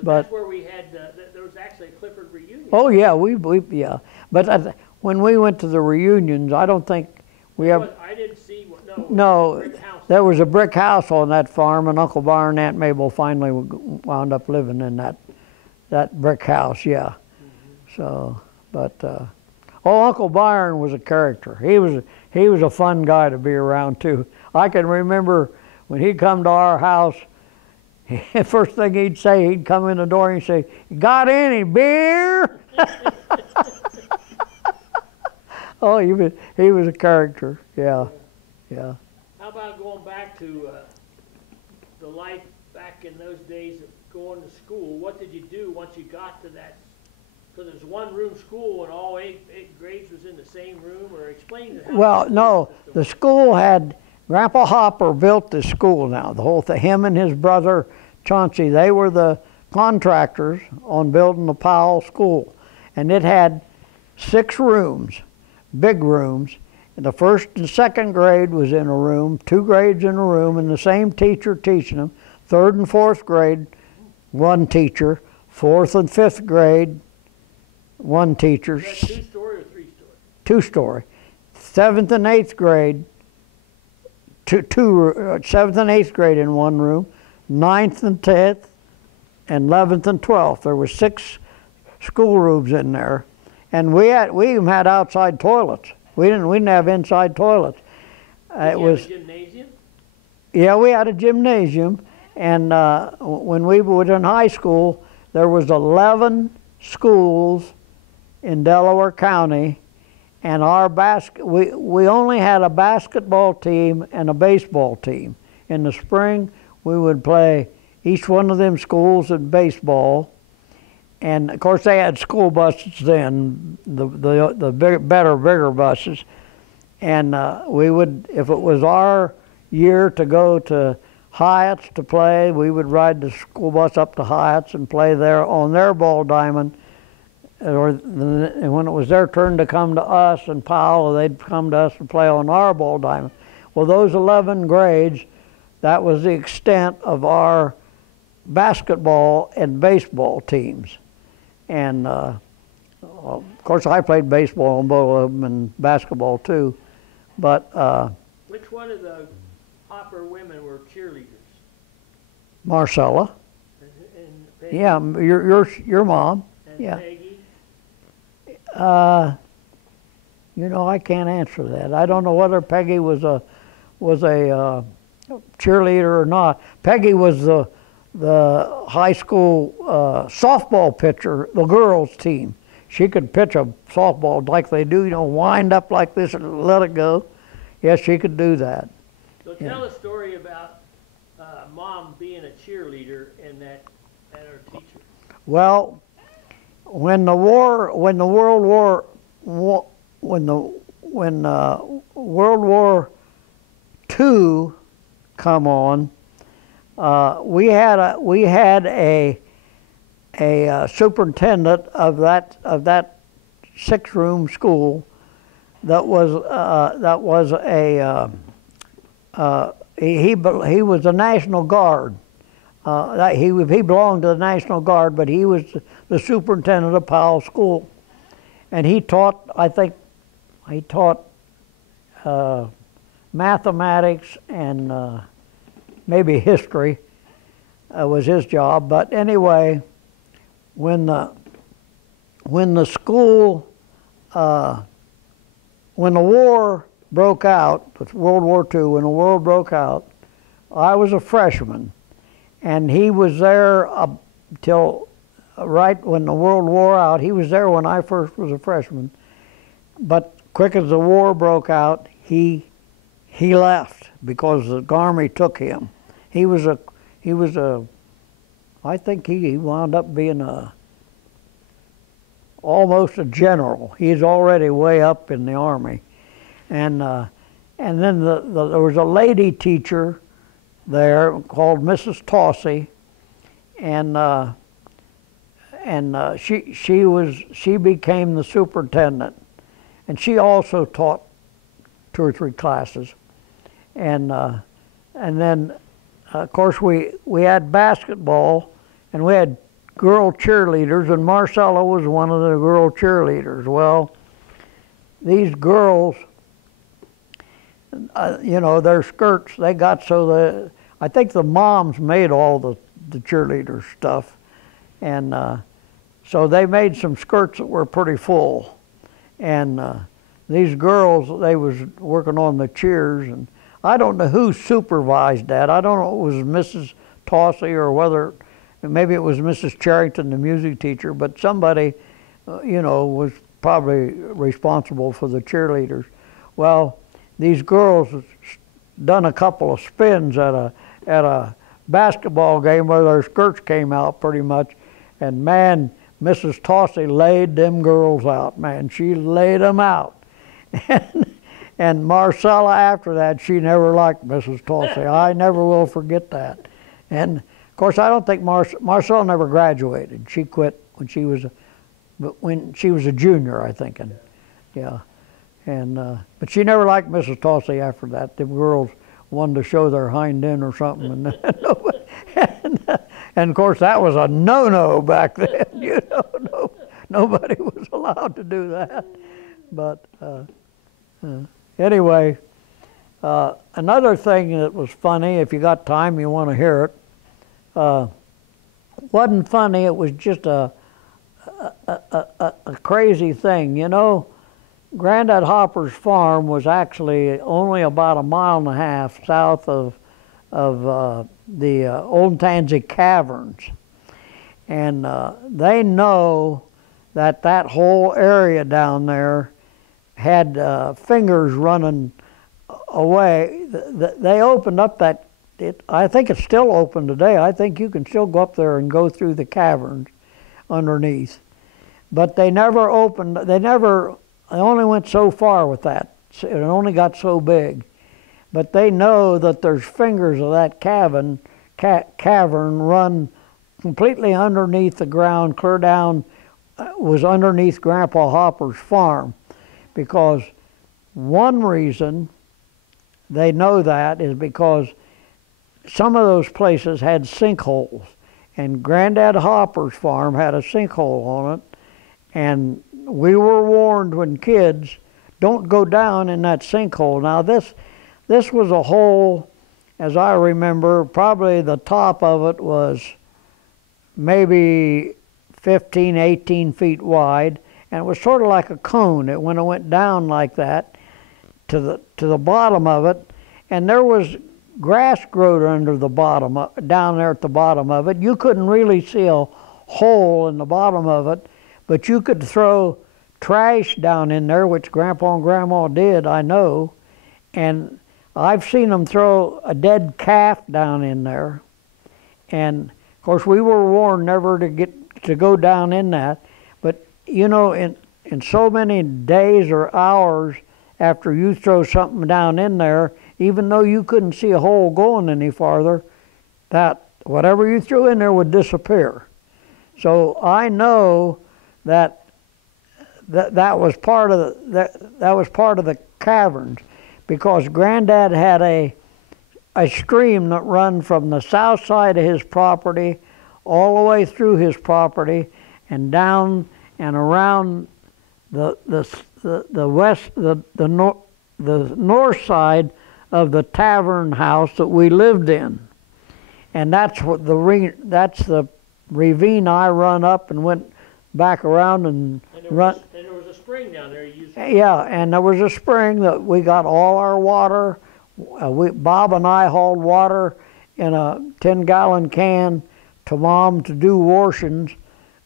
But that's where we had, there was actually a Clifford reunion. Oh yeah, yeah. But when we went to the reunions, I don't think we ever... I didn't see, no, there was a brick house on that farm, and Uncle Byron and Aunt Mabel finally wound up living in that brick house, yeah. Mm-hmm. So, but, Uncle Byron was a character. He was a fun guy to be around too. I can remember when he'd come to our house, the first thing he'd say, he'd come in the door and he'd say, "Got any beer?" Oh, he was a character, yeah. How about going back to the life back in those days of going to school? What did you do once you got to that? Because it was one-room school and all eight grades was in the same room, or explain it. Well, no, the school had Grandpa Hopper built this school now. The whole thing, him and his brother Chauncey, they were the contractors on building the Powell School. And it had 6 rooms, big rooms. And the first and second grade was in a room, 2 grades in a room, and the same teacher teaching them. Third and fourth grade, 1 teacher. Fourth and fifth grade, 1 teacher. Is that 2-story or 3-story? 2-story. Seventh and eighth grade, seventh and eighth grade in 1 room. Ninth and 10th, and 11th and 12th. There were 6 schoolrooms in there, and we even had outside toilets. We didn't have inside toilets. It was a gymnasium? Yeah, we had a gymnasium, and when we were in high school, there was 11 schools in Delaware County, and we only had a basketball team and a baseball team. In the spring, we would play each one of them schools in baseball, and of course they had school buses then, the bigger buses, and we would, if it was our year to go to Hyatt's to play, we would ride the school bus up to Hyatt's and play there on their ball diamond, and when it was their turn to come to us and Powell, they'd come to us and play on our ball diamond. Well, those 11 grades, that was the extent of our basketball and baseball teams. And of course I played baseball on both of them and basketball too. But which one of the Hopper women were cheerleaders? Marcella. And Peggy? Yeah, your mom. And yeah. Peggy? You know, I can't answer that. I don't know whether Peggy was a cheerleader or not. Peggy was the high school softball pitcher, the girls' team. She could pitch a softball like they do, you know, wind up like this and let it go. Yes, she could do that. So tell a story about Mom being a cheerleader and her teacher. Well, when World War II come on, we had a superintendent of that 6-room school that was he was a National Guard. He belonged to the National Guard, but he was the superintendent of Powell School, and he taught, I think, mathematics and maybe history was his job. But anyway, when the war broke out, World War II, when the war broke out, I was a freshman, and he was there till right when the world war out. He was there when I first was a freshman, but quick as the war broke out, he left because the army took him. I think he wound up being almost a general. He's already way up in the army, and then there was a lady teacher there called Mrs. Tossey, and she became the superintendent, and she also taught 2 or 3 classes, and then of course we had basketball, and we had girl cheerleaders, and Marcella was one of the girl cheerleaders. Well, these girls, you know, their skirts, they got so I think the moms made all the cheerleader stuff, and so they made some skirts that were pretty full, and these girls, they was working on the cheers, and I don't know who supervised that. I don't know if it was Mrs. Tossey or whether maybe it was Mrs. Charrington, the music teacher, but somebody, you know, was probably responsible for the cheerleaders. Well, these girls done a couple of spins at a basketball game where their skirts came out pretty much, and man, Mrs. Tossey laid them girls out. Man, she laid them out, And Marcella, after that, she never liked Mrs. Tulsi. I never will forget that. And of course, I don't think Marcella never graduated. She quit when she was a junior, I think. And yeah, and but she never liked Mrs. Tulsi after that. The girls wanted to show their hind end or something, and of course that was a no-no back then. You know, nobody was allowed to do that. But anyway, another thing that was funny, if you got time, you want to hear it. Wasn't funny. It was just a crazy thing. You know, Granddad Hopper's farm was actually only about 1.5 miles south of the Old Tansy Caverns, and they know that whole area down there had fingers running away. They opened up that. I think it's still open today. I think you can still go up there and go through the caverns underneath. But they never opened. They only went so far with that. It only got so big. But they know that there's fingers of that cavern run completely underneath the ground, clear down, was underneath Grandpa Hopper's farm. Because one reason they know that is because some of those places had sinkholes. And Granddad Hopper's farm had a sinkhole on it. And we were warned when kids, don't go down in that sinkhole. Now this was a hole, as I remember, probably the top of it was maybe 15, 18 feet wide, and it was sort of like a cone. When it went down like that to the bottom of it, and there was grass growed under the bottom, down there at the bottom of it. You couldn't really see a hole in the bottom of it, but you could throw trash down in there, which Grandpa and Grandma did, I know, and I've seen them throw a dead calf down in there. And of course we were warned never to go down in that. But you know, in so many days or hours after you throw something down in there, even though you couldn't see a hole going any farther, that whatever you threw in there would disappear. So I know that was part of the caverns. Because Granddad had a stream that run from the south side of his property all the way through his property and down and around the north side of the tavern house that we lived in. And that's the ravine I run up and went back around and run. And there was a spring down there. Yeah, and there was a spring that we got all our water. Bob and I hauled water in a 10-gallon can to Mom to do washings.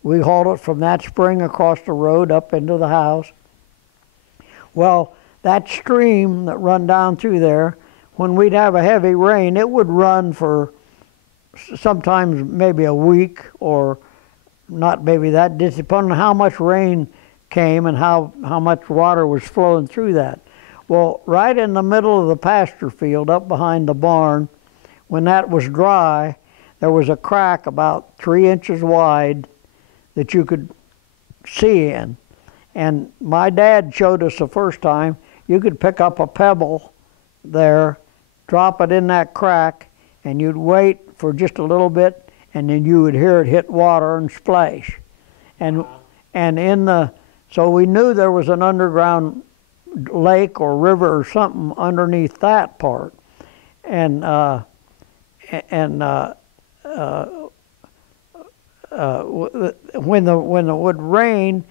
We hauled it from that spring across the road up into the house. Well, that stream that run down through there, when we'd have a heavy rain, it would run for sometimes maybe a week, or not maybe that, depending on how much rain came and how much water was flowing through that. Well, right in the middle of the pasture field up behind the barn, when that was dry, there was a crack about 3 inches wide that you could see in. And my dad showed us the first time, you could pick up a pebble there, drop it in that crack, and you'd wait for just a little bit, and then you would hear it hit water and splash. And so we knew there was an underground lake or river or something underneath that part. And when it would rain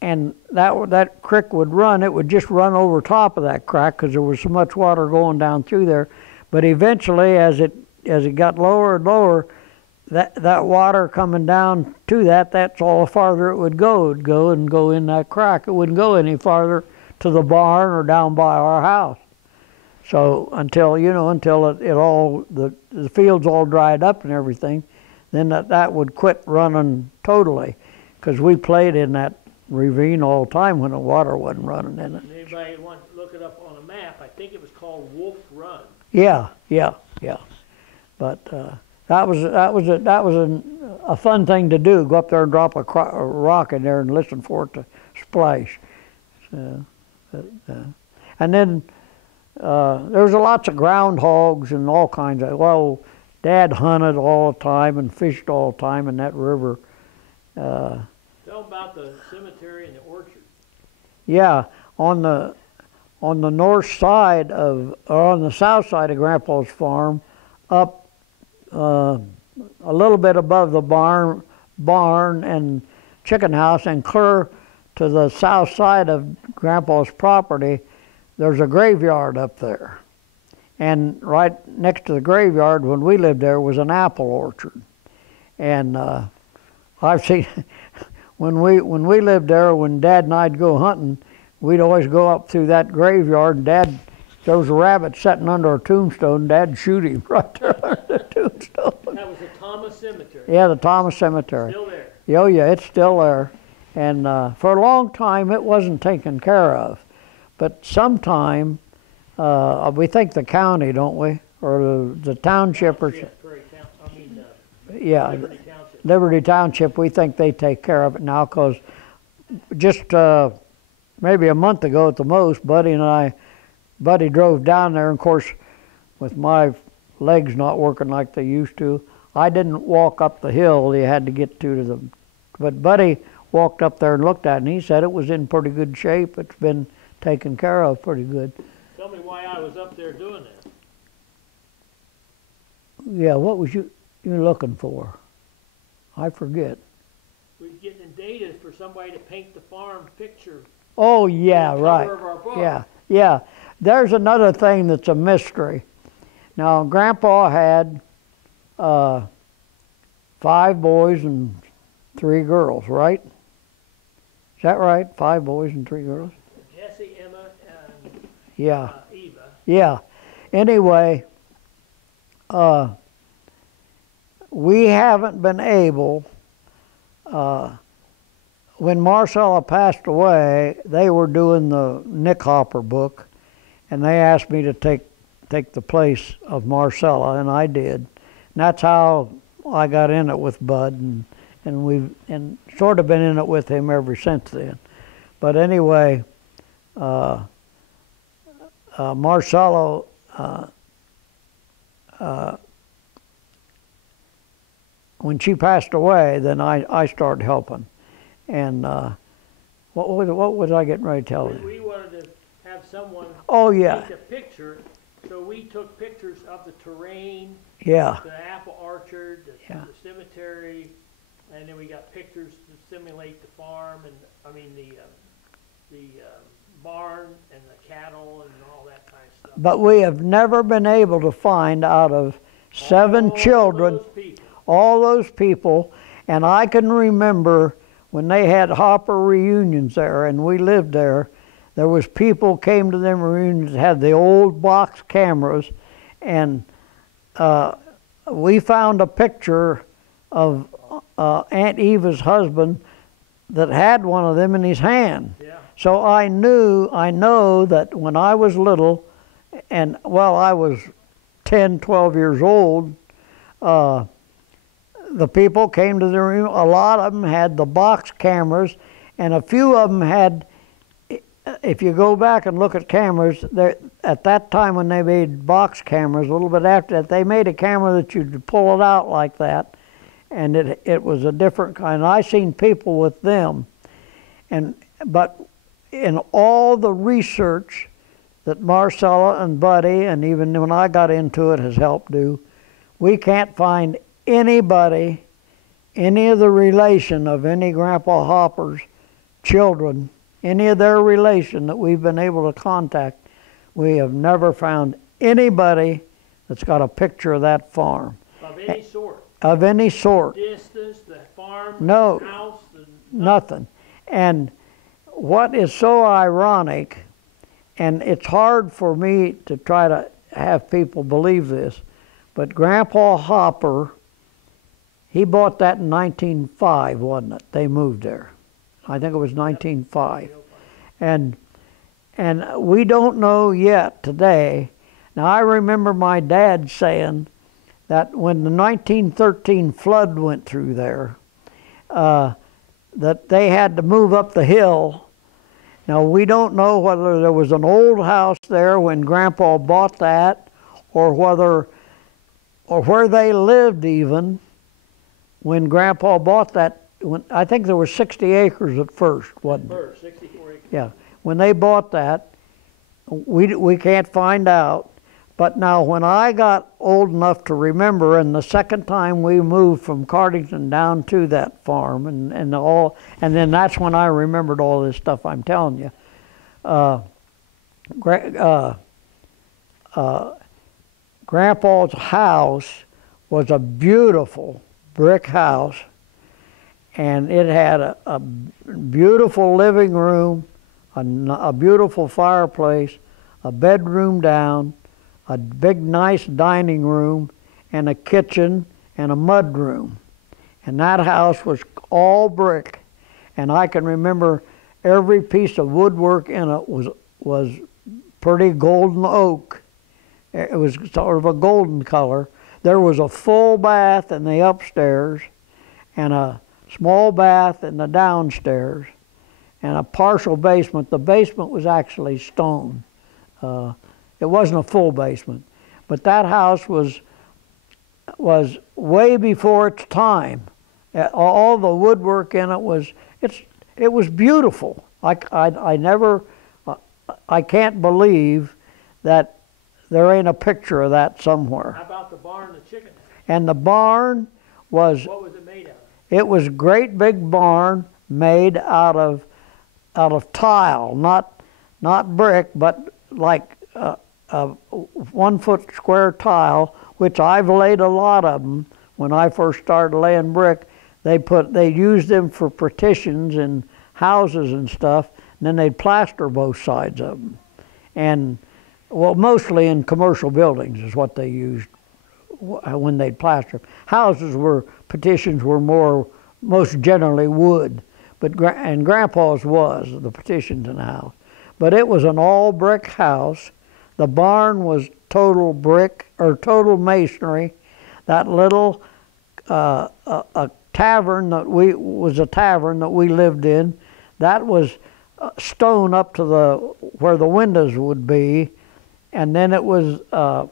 and that creek would run, it would just run over top of that crack because there was so much water going down through there. But eventually, as it got lower and lower, that water coming down to that's all the farther it would go. It would go and go in that crack. It wouldn't go any farther to the barn or down by our house. So until the fields all dried up and everything, then that would quit running totally, because we played in that ravine all the time when the water wasn't running in it. And anybody want to look it up on a map, I think it was called Wolf Run. Yeah. But that was a fun thing to do. Go up there and drop a rock in there and listen for it to splash. So, and then there was lots of groundhogs and all kinds of. Well, Dad hunted all the time and fished all the time in that river. Tell them about the cemetery and the orchard. Yeah, on the north side or on the south side of Grandpa's farm, up a little bit above the barn and chicken house, and clear to the south side of Grandpa's property, there's a graveyard up there. And right next to the graveyard, when we lived there, was an apple orchard. And I've seen when we lived there, when Dad and I'd go hunting, we'd always go up through that graveyard, and Dad, there was a rabbit sitting under a tombstone. Dad'd shoot him right there under the tombstone. That was the Thomas Cemetery. Yeah, the Thomas Cemetery. Still there. Oh yeah, it's still there. And for a long time, it wasn't taken care of. But sometime, we think the county, don't we, or the township, or yeah, Liberty Township. Liberty Township. We think they take care of it now, because just maybe a month ago at the most, Buddy drove down there, and of course, with my legs not working like they used to, I didn't walk up the hill. You had to get to them. But Buddy walked up there and looked at it, and he said it was in pretty good shape. It's been taken care of pretty good. Tell me why I was up there doing that. Yeah, what was you looking for? I forget. We were getting data for somebody to paint the farm picture. Oh yeah, right. Of our book. Yeah. There's another thing that's a mystery. Now, Grandpa had 5 boys and 3 girls, right? Is that right? 5 boys and 3 girls? Jesse, Emma, and Yeah. Eva. Yeah. Anyway, we haven't been able, when Marcella passed away, they were doing the Nick Hopper book, and they asked me to take the place of Marcella, and I did. And that's how I got in it with Bud, and we've sort of been in it with him ever since then. But anyway, Marcella, when she passed away, then I started helping. And what was I getting ready to tell you? We wanted to have someone take a picture, so we took pictures of the terrain, Yeah. the apple orchard, the cemetery, and then we got pictures to simulate the farm, and the barn and the cattle and all that kind of stuff. But we have never been able to find out of 7 children, all those people, and I can remember when they had Hopper reunions there, and we lived there. There was people came to them reunions, had the old box cameras, and we found a picture of Aunt Eva's husband that had one of them in his hand. Yeah. So I know that when I was little, and I was 10, 12 years old, the people came to the room. A lot of them had the box cameras, and a few of them had, if you go back and look at cameras, at that time when they made box cameras, a little bit after that, they made a camera that you'd pull it out like that, and it was a different kind. I seen people with them, but in all the research that Marcella and Buddy, and even when I got into it, has helped do, we can't find anybody, any of the relation of any Grandpa Hopper's children, any of their relation that we've been able to contact. We have never found anybody that's got a picture of that farm. Of any sort? Of any sort. Distance, the farm, no, the house? Nothing. And what is so ironic, and it's hard for me to try to have people believe this, but Grandpa Hopper, he bought that in 1905, wasn't it? They moved there. I think it was 1905. And we don't know yet today. Now, I remember my dad saying that when the 1913 flood went through there, that they had to move up the hill. Now, we don't know whether there was an old house there when Grandpa bought that, or where they lived even when Grandpa bought that. I think there were 60 acres at first, wasn't it? First, 64 acres. Yeah. When they bought that, we can't find out. But now, when I got old enough to remember, and the second time we moved from Cardington down to that farm, and then that's when I remembered all this stuff I'm telling you. Grandpa's house was a beautiful brick house, and it had a beautiful living room, a beautiful fireplace, a bedroom down, a big nice dining room, and a kitchen and a mud room. And that house was all brick. And I can remember every piece of woodwork in it was pretty golden oak. It was sort of a golden color. There was a full bath in the upstairs and a small bath in the downstairs and a partial basement. The basement was actually stone. It wasn't a full basement, but that house was way before its time. All the woodwork in it was beautiful. I can't believe that there ain't a picture of that somewhere. How about the barn and the chicken house? And the barn was. What was it made out of? It was a great big barn made out of tile, not brick, but like a 1 foot square tile, which I've laid a lot of them. When I first started laying brick, they used them for partitions in houses and stuff, and then they'd plaster both sides of them. And well, mostly in commercial buildings is what they used when they'd plaster. Partitions were most generally wood, and Grandpa's was the partitions in the house. But it was an all brick house. The barn was total brick or total masonry. That little a tavern that we lived in, that was stone up to where the windows would be, and then it was a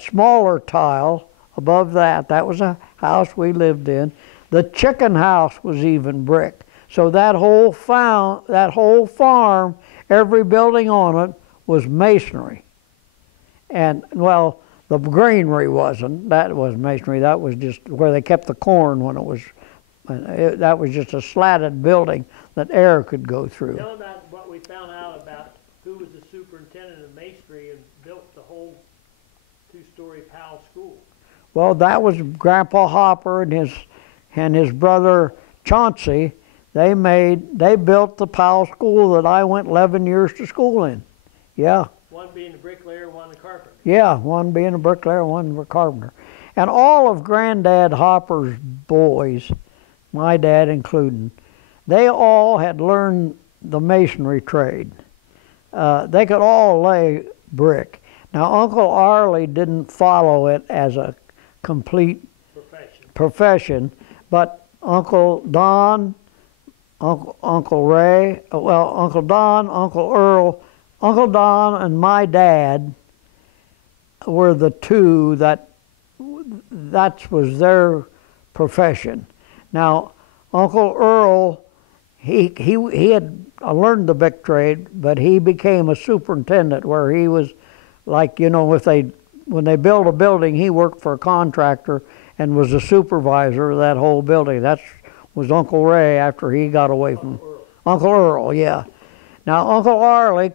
smaller tile above that. That was a house we lived in. The chicken house was even brick. So that whole farm, every building on it was masonry. And well, the granary wasn't. That was masonry. That was just where they kept the corn when it was. That was just a slatted building that air could go through. Tell about what we found out about who was the superintendent of masonry and built the whole two-story Powell School. Well, that was Grandpa Hopper and his brother Chauncey. They built the Powell School that I went 11 years to school in. Yeah. One being a bricklayer, one a carpenter. Yeah, one being a bricklayer, one a carpenter. And all of Granddad Hopper's boys, my dad including, they all had learned the masonry trade. They could all lay brick. Now, Uncle Arlie didn't follow it as a complete profession, but Uncle Don, Uncle Ray, well, Uncle Don, Uncle Earl, Uncle Don and my dad were the two that was their profession. Now, Uncle Earl, he had learned the brick trade, but he became a superintendent where he was like, you know, when they built a building, he worked for a contractor and was a supervisor of that whole building. That was Uncle Ray after he got away from Uncle Earl, yeah. Now, Uncle Arlie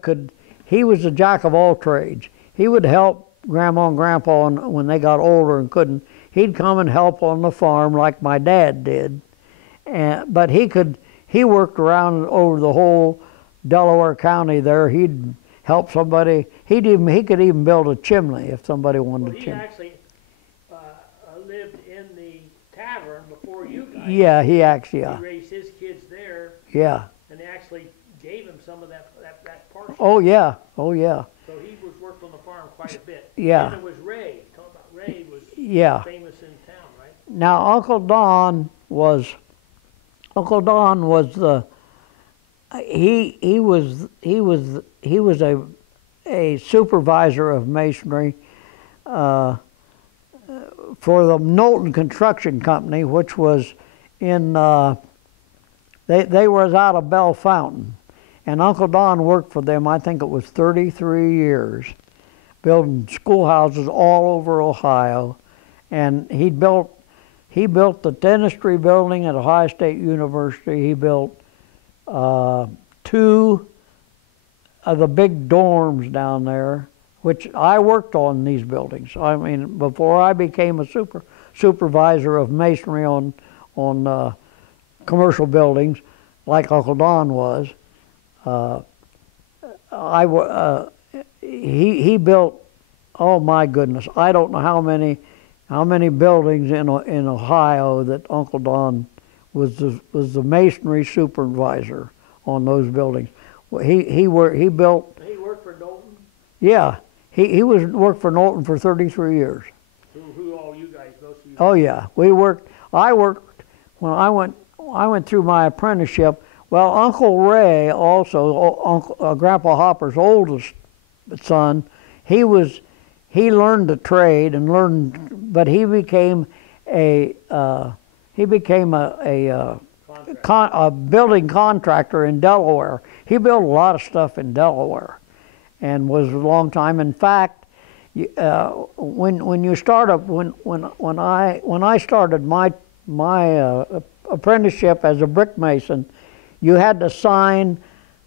he was a jack of all trades. He would help Grandma and Grandpa when they got older and couldn't. He'd come and help on the farm like my dad did. But he worked around over the whole Delaware County there. He'd help somebody. He could even build a chimney if somebody wanted a chimney. He actually lived in the tavern before you guys. Yeah, he actually. He raised his kids there, Yeah. And they actually gave him some of that parcel. Oh yeah. Oh yeah. So he worked on the farm quite a bit. Yeah. And there was Ray. Talk about Ray was Yeah. famous in town, right? Now Uncle Don was the he was a supervisor of masonry for the Knowlton Construction Company, which was in they was out of Bell Fountain, and Uncle Don worked for them. I think it was 33 years, building schoolhouses all over Ohio, and he built the dentistry building at Ohio State University. He built 2 of the big dorms down there, which I worked on these buildings. I mean, before I became a supervisor of masonry on commercial buildings, like Uncle Don was, he built, oh my goodness, I don't know how many buildings in Ohio that Uncle Don was the masonry supervisor on those buildings. He built. He worked for Knowlton. Yeah, he worked for Knowlton for 33 years. Who all you guys, most of you? Oh yeah, we worked. I worked when I went through my apprenticeship. Well, Uncle Ray, also Grandpa Hopper's oldest son, he learned the trade and but he became a building contractor in Delaware. He built a lot of stuff in Delaware, and was a long time. In fact, when you start up, when I started my apprenticeship as a brick mason, you had to sign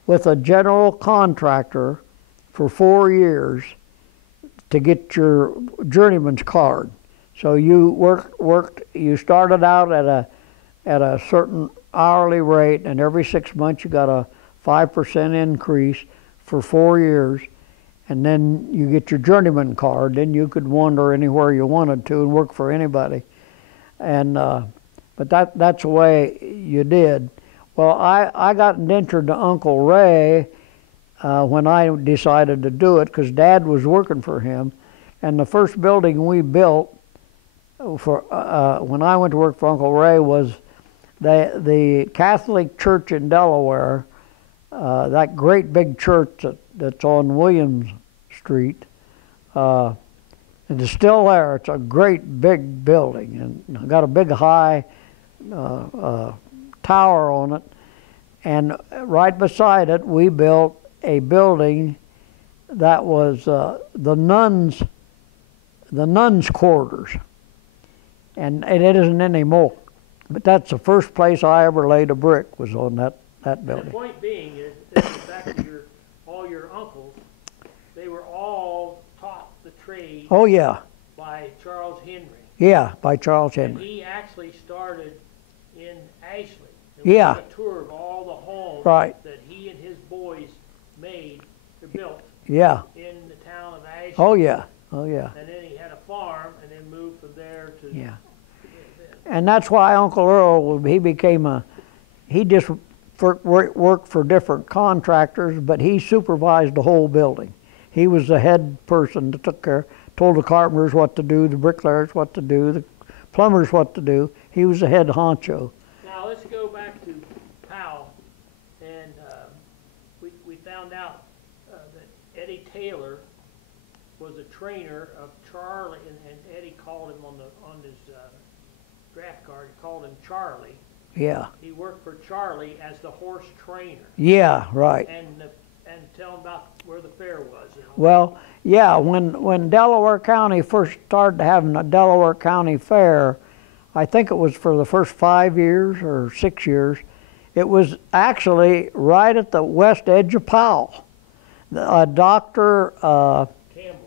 with a general contractor for 4 years to get your journeyman's card. So you worked. You started out at a certain hourly rate, and every 6 months you got a 5% increase for 4 years, and then you get your journeyman card. Then you could wander anywhere you wanted to and work for anybody. And but that's the way you did. Well, I got indentured to Uncle Ray when I decided to do it, because Dad was working for him. And the first building we built for when I went to work for Uncle Ray was the Catholic Church in Delaware, that great big church that's on Williams Street. It's still there. It's a great big building, and got a big high tower on it. And right beside it, we built a building that was the nuns' quarters, and it isn't anymore. But that's the first place I ever laid a brick, was on that building. The point being is the fact that all your uncles, they were all taught the trade. Oh yeah. By Charles Henry. Yeah, by Charles Henry. And he actually started in Ashley. Yeah. A tour of all the homes that he and his boys made or built. Yeah. In the town of Ashley. Oh yeah. Oh yeah. And then he had a farm, and then moved from there to. Yeah. And that's why Uncle Earl, he just worked for different contractors, but he supervised the whole building. He was the head person that told the carpenters what to do, the bricklayers what to do, the plumbers what to do. He was the head honcho. Now let's go back to Powell, and we found out that Eddie Taylor was a trainer of Charlie, and Eddie called him on his draft card. He called him Charlie. Yeah. He worked for Charlie as the horse trainer. Yeah, right. And tell him about where the fair was. Well, yeah, when Delaware County first started having a Delaware County Fair, I think it was for the first 5 years or 6 years, it was actually right at the west edge of Powell. Dr.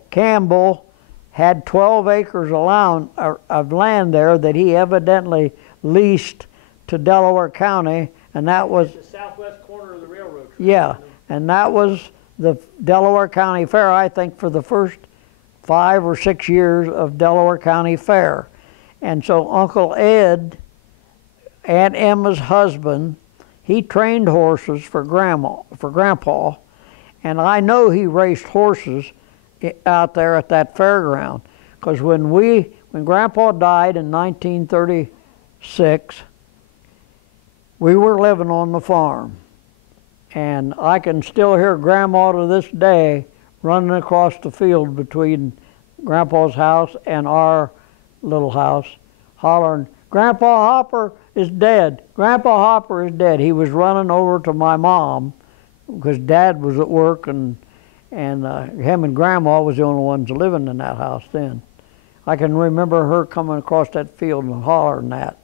Campbell had 12 acres of land there that he evidently leased to Delaware County, and that was the southwest corner of the railroad track. Yeah, and that was the Delaware County Fair, I think, for the first 5 or 6 years of Delaware County Fair. And so Uncle Ed, Aunt Emma's husband, he trained horses for Grandpa, and I know he raced horses out there at that fairground. Because when Grandpa died in 1936, we were living on the farm. And I can still hear Grandma to this day running across the field between Grandpa's house and our little house, hollering, "Grandpa Hopper is dead. Grandpa Hopper is dead." He was running over to my mom because Dad was at work, and him and Grandma was the only ones living in that house then. I can remember her coming across that field and hollering that.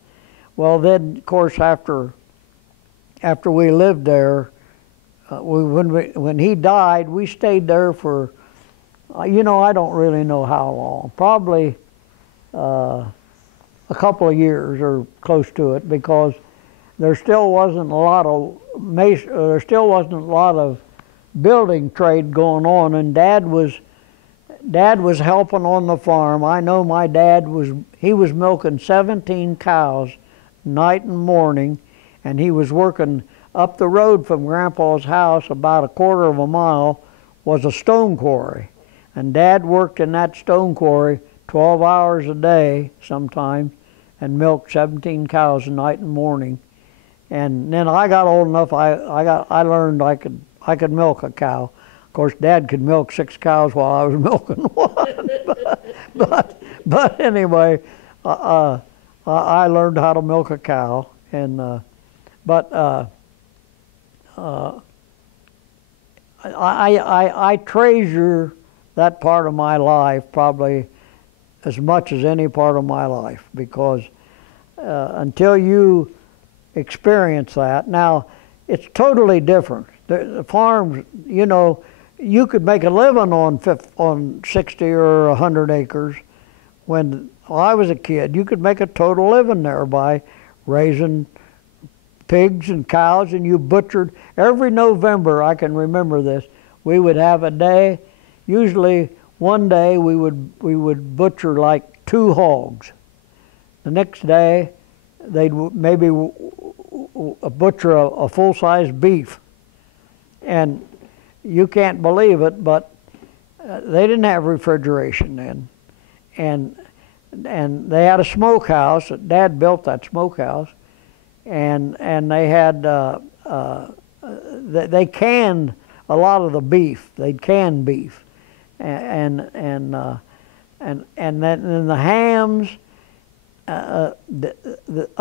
Well, then, of course, after we lived there, when he died, we stayed there for, I don't really know how long. Probably a couple of years or close to it, because there still wasn't a lot of building trade going on, and Dad was helping on the farm. I know my dad was milking 17 cows night and morning, and he was working up the road from Grandpa's house. About a quarter of a mile was a stone quarry, and Dad worked in that stone quarry 12 hours a day sometimes and milked 17 cows night and morning. And then I got old enough, I learned I could milk a cow. Of course, Dad could milk 6 cows while I was milking one. but anyway, I learned how to milk a cow, and I treasure that part of my life probably as much as any part of my life, because until you experience that, now it's totally different. The farms, you could make a living on 60 or 100 acres. When I was a kid, you could make a total living there by raising pigs and cows, and you butchered. Every November, I can remember this, we would have a day, usually one day we would butcher like 2 hogs. The next day, they'd maybe butcher a full-size beef. And you can't believe it, but they didn't have refrigeration then. And they had a smokehouse. Dad built that smokehouse. And they had, they canned a lot of the beef. They'd can beef. And then the hams, a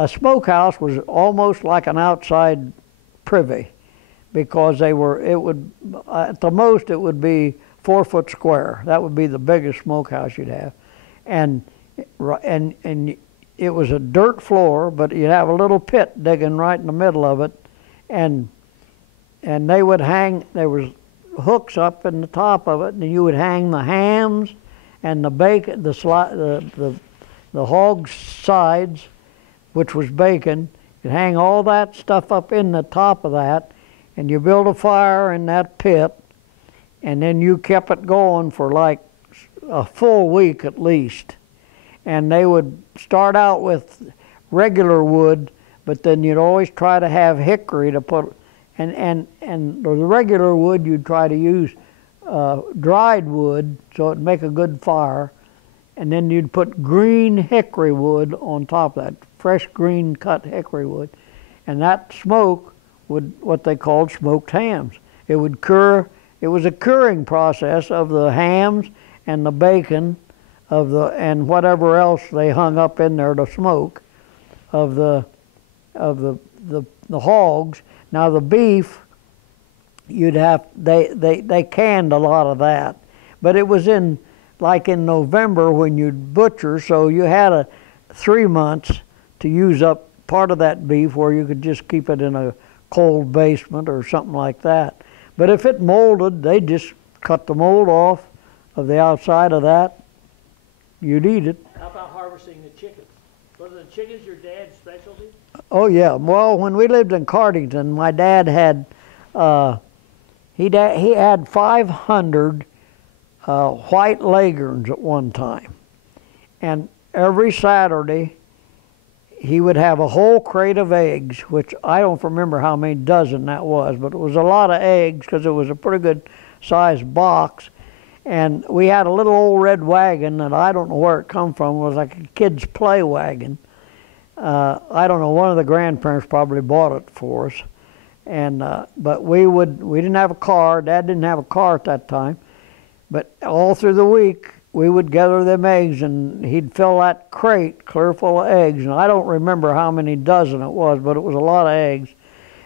smokehouse was almost like an outside privy, because at the most it would be 4 foot square. That would be the biggest smokehouse you'd have. And it was a dirt floor, but you'd have a little pit digging right in the middle of it, and they would hang, there was hooks up in the top of it, and you would hang the hams and the bacon, the hog's sides, which was bacon. You'd hang all that stuff up in the top of that, and you build a fire in that pit, and then you kept it going for like a full week at least. And they would start out with regular wood, but then you'd always try to have hickory to put, and the regular wood you'd try to use dried wood so it'd make a good fire, and then you'd put green hickory wood on top of that, fresh green cut hickory wood, and that smoke would, what they called smoked hams. It would cure, it was a curing process of the hams and the bacon and whatever else they hung up in there to smoke of the hogs. Now the beef, you'd have, they canned a lot of that, but it was like in November when you'd butcher, so you had 3 months to use up part of that beef, where you could just keep it in a cold basement or something like that. But if it molded, they just cut the mold off of the outside of that. You'd eat it. How about harvesting the chickens? Was the chickens your dad's specialty? Oh yeah. Well, when we lived in Cardington, my dad had he had 500 white leghorns at one time, and every Saturday he would have a whole crate of eggs, which I don't remember how many dozen that was, but it was a lot of eggs because it was a pretty good sized box. And we had a little old red wagon that I don't know where it come from. It was like a kid's play wagon. I don't know, one of the grandparents probably bought it for us. And but we didn't have a car. Dad didn't have a car at that time. But all through the week, we would gather them eggs, and he'd fill that crate clear full of eggs. And I don't remember how many dozen it was, but it was a lot of eggs.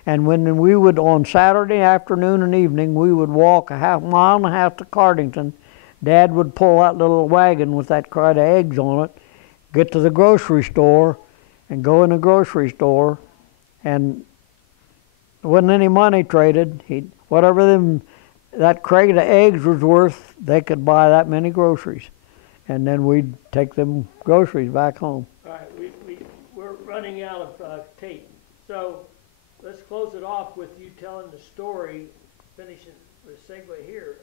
And when we would, on Saturday afternoon and evening, we would walk a mile and a half to Cardington. Dad would pull that little wagon with that crate of eggs on it, get to the grocery store, and go in the grocery store, and there wasn't any money traded. Whatever that crate of eggs was worth, they could buy that many groceries. And then we'd take them groceries back home. All right, we're running out of tape. So let's close it off with you telling the story, finishing the segue here,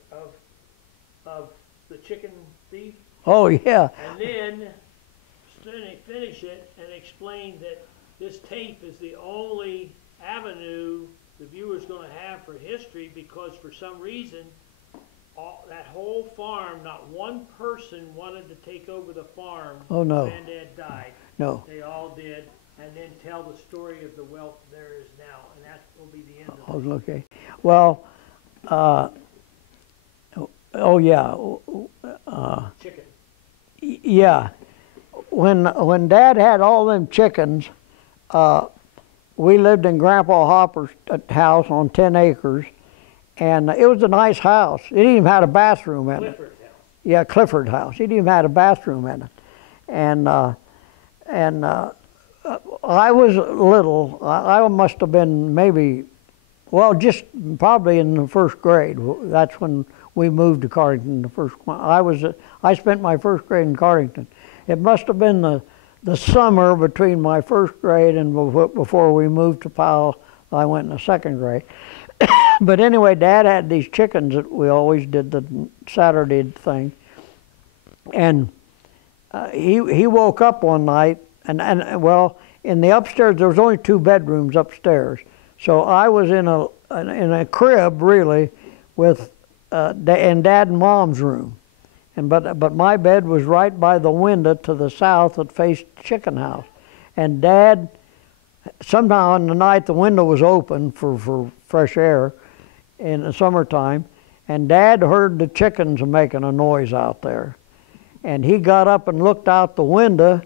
of the chicken thief. Oh, yeah. And then finish it and explain that this tape is the only avenue the viewer's going to have for history, because for some reason that whole farm, not one person wanted to take over the farm. Oh, no. When Granddad died. No. They all did, and then tell the story of the wealth there is now, and that will be the end of it. Oh, okay. Well, oh yeah. Chicken. Yeah. When Dad had all them chickens, we lived in Grandpa Hopper's house on 10 acres, and it was a nice house. It even had a bathroom in it. Clifford's house. Yeah, Clifford house. It even had a bathroom in it. And I was little. I must have been maybe, well, just probably in the first grade. That's when we moved to Cardington. I spent my first grade in Cardington. It must have been the summer between my first grade and before we moved to Powell. I went in the second grade. But anyway, Dad had these chickens that we always did the Saturday thing. And he woke up one night, and well, in the upstairs, there was only 2 bedrooms upstairs. So I was in a crib, really, with in Dad and Mom's room. But my bed was right by the window to the south that faced the chicken house. And Dad, somehow in the night, the window was open for fresh air in the summertime, and Dad heard the chickens making a noise out there. And he got up and looked out the window,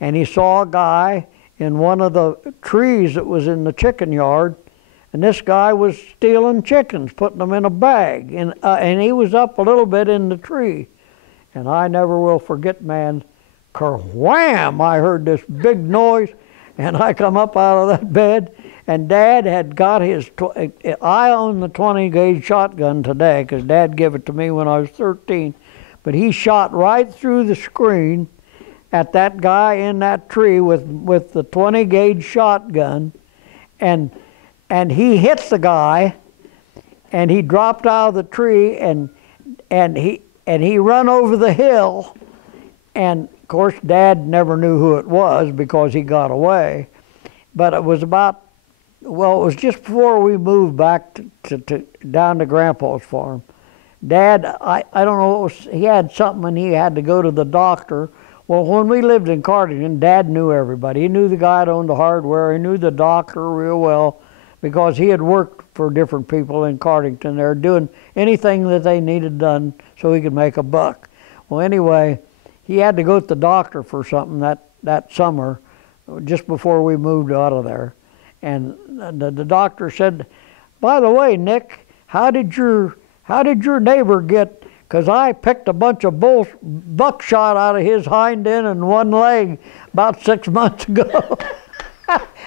and he saw a guy in one of the trees that was in the chicken yard, and this guy was stealing chickens, putting them in a bag, and he was up a little bit in the tree. And I never will forget, man, kerwham, I heard this big noise, and I come up out of that bed, and Dad had got I own the 20 gauge shotgun today, because Dad gave it to me when I was 13, but he shot right through the screen at that guy in that tree with the 20 gauge shotgun, and he hit the guy, and he dropped out of the tree, and he run over the hill, and of course Dad never knew who it was because he got away. But it was about, well, it was just before we moved back to down to Grandpa's farm. Dad, I don't know, he had something and he had to go to the doctor. Well, when we lived in Cardington, Dad knew everybody. He knew the guy that owned the hardware. He knew the doctor real well because he had worked for different people in Cardington. They were doing anything that they needed done so he could make a buck. Well, anyway, he had to go to the doctor for something that summer, just before we moved out of there. And the doctor said, "By the way, Nick, how did your neighbor get, because I picked a bunch of buckshot out of his hind end and one leg about 6 months ago."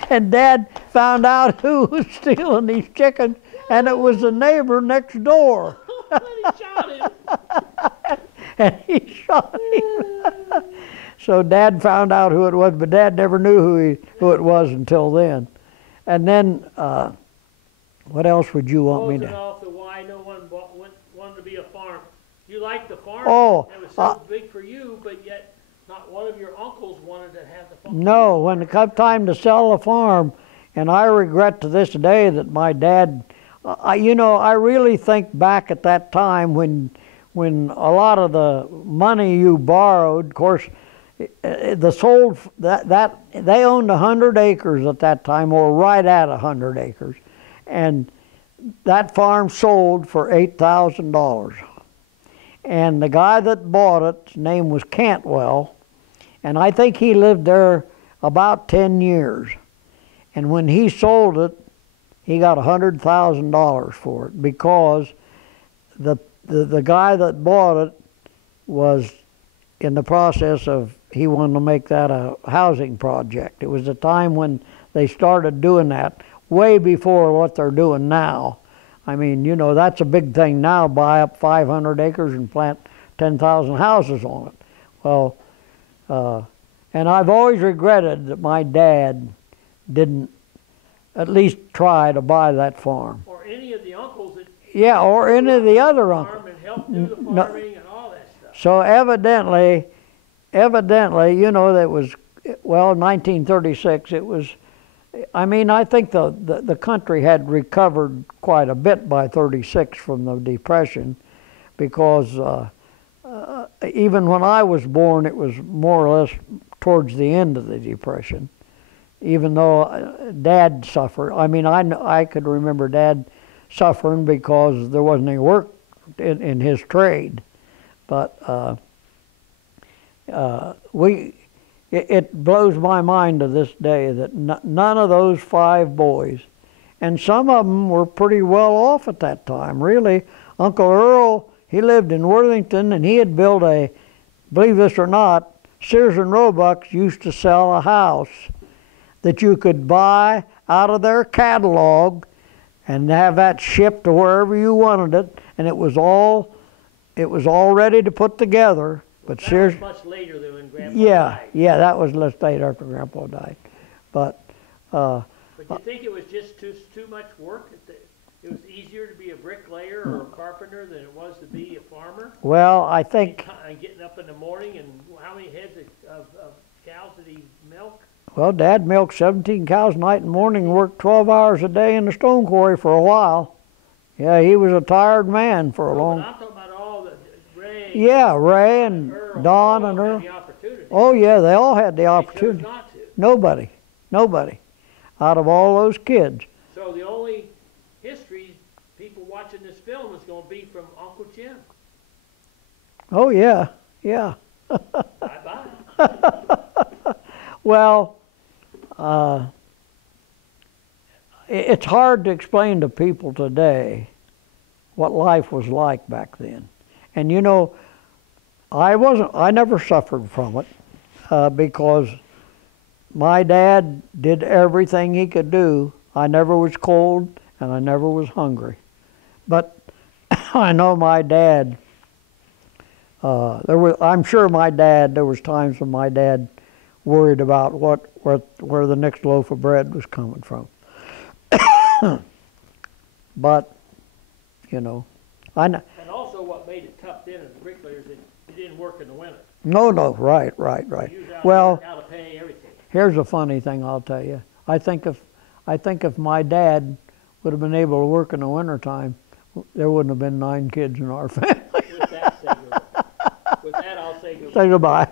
And Dad found out who was stealing these chickens, and it was the neighbor next door. And he shot him. And he shot him. So Dad found out who it was, but Dad never knew who it was until then. And then, what else would you want me to? Closing off the why no one wanted to be a farm. You liked the farm. Oh, it was so big for you, but yet not one of your uncles wanted to have the farm? No, when it come time to sell the farm, and I regret to this day that my dad, I really think back at that time when a lot of the money you borrowed, of course, that they owned 100 acres at that time, or right at 100 acres, and that farm sold for $8,000. And the guy that bought it, his name was Cantwell, and I think he lived there about 10 years. And when he sold it, he got $100,000 for it, because the guy that bought it was in the process of, he wanted to make that a housing project. It was a time when they started doing that, way before what they're doing now. I mean, that's a big thing now, buy up 500 acres and plant 10,000 houses on it. Well, and I've always regretted that my dad didn't at least try to buy that farm. Or any of the uncles that... Yeah, or any of the other uncles. And helped do the farming and all that stuff. So evidently, that was, 1936, it was, I think the country had recovered quite a bit by 36 from the Depression, because even when I was born, it was more or less towards the end of the Depression, even though Dad suffered. I could remember Dad suffering because there wasn't any work in his trade. But it blows my mind to this day that none of those 5 boys, and some of them were pretty well off at that time, really. Uncle Earl, he lived in Worthington, and he had built believe this or not, Sears and Roebuck used to sell a house that you could buy out of their catalog and have that shipped to wherever you wanted it, and it was all ready to put together. But that Sears, was much later than when Grandpa died. Yeah, that was less later after Grandpa died. But you think it was just too much work? It was easier to be a bricklayer or a carpenter than it was to be a farmer? Well, I think... And getting up in the morning, and how many heads of cows did he milk? Well, Dad milked 17 cows night and morning and worked 12 hours a day in the stone quarry for a while. Yeah, he was a tired man for a long... I'm talking about all the Ray... Yeah, Ray and Don and Earl. Oh, yeah, they all had the opportunity. They chose not to. Nobody. Out of all those kids. So the only history people watching this film is going to be from Uncle Jim. Oh, yeah. Bye-bye. Well, it's hard to explain to people today what life was like back then. And I never suffered from it because my dad did everything he could do. I never was cold and I never was hungry. But I know my dad, there was times when my dad worried about where the next loaf of bread was coming from. But, And also what made it tough then as a bricklayer is that you didn't work in the winter. No, right. Well, out of pay, everything. Here's a funny thing I'll tell you. I think if my dad would have been able to work in the wintertime, there wouldn't have been 9 kids in our family. With that, I'll say goodbye. Say goodbye.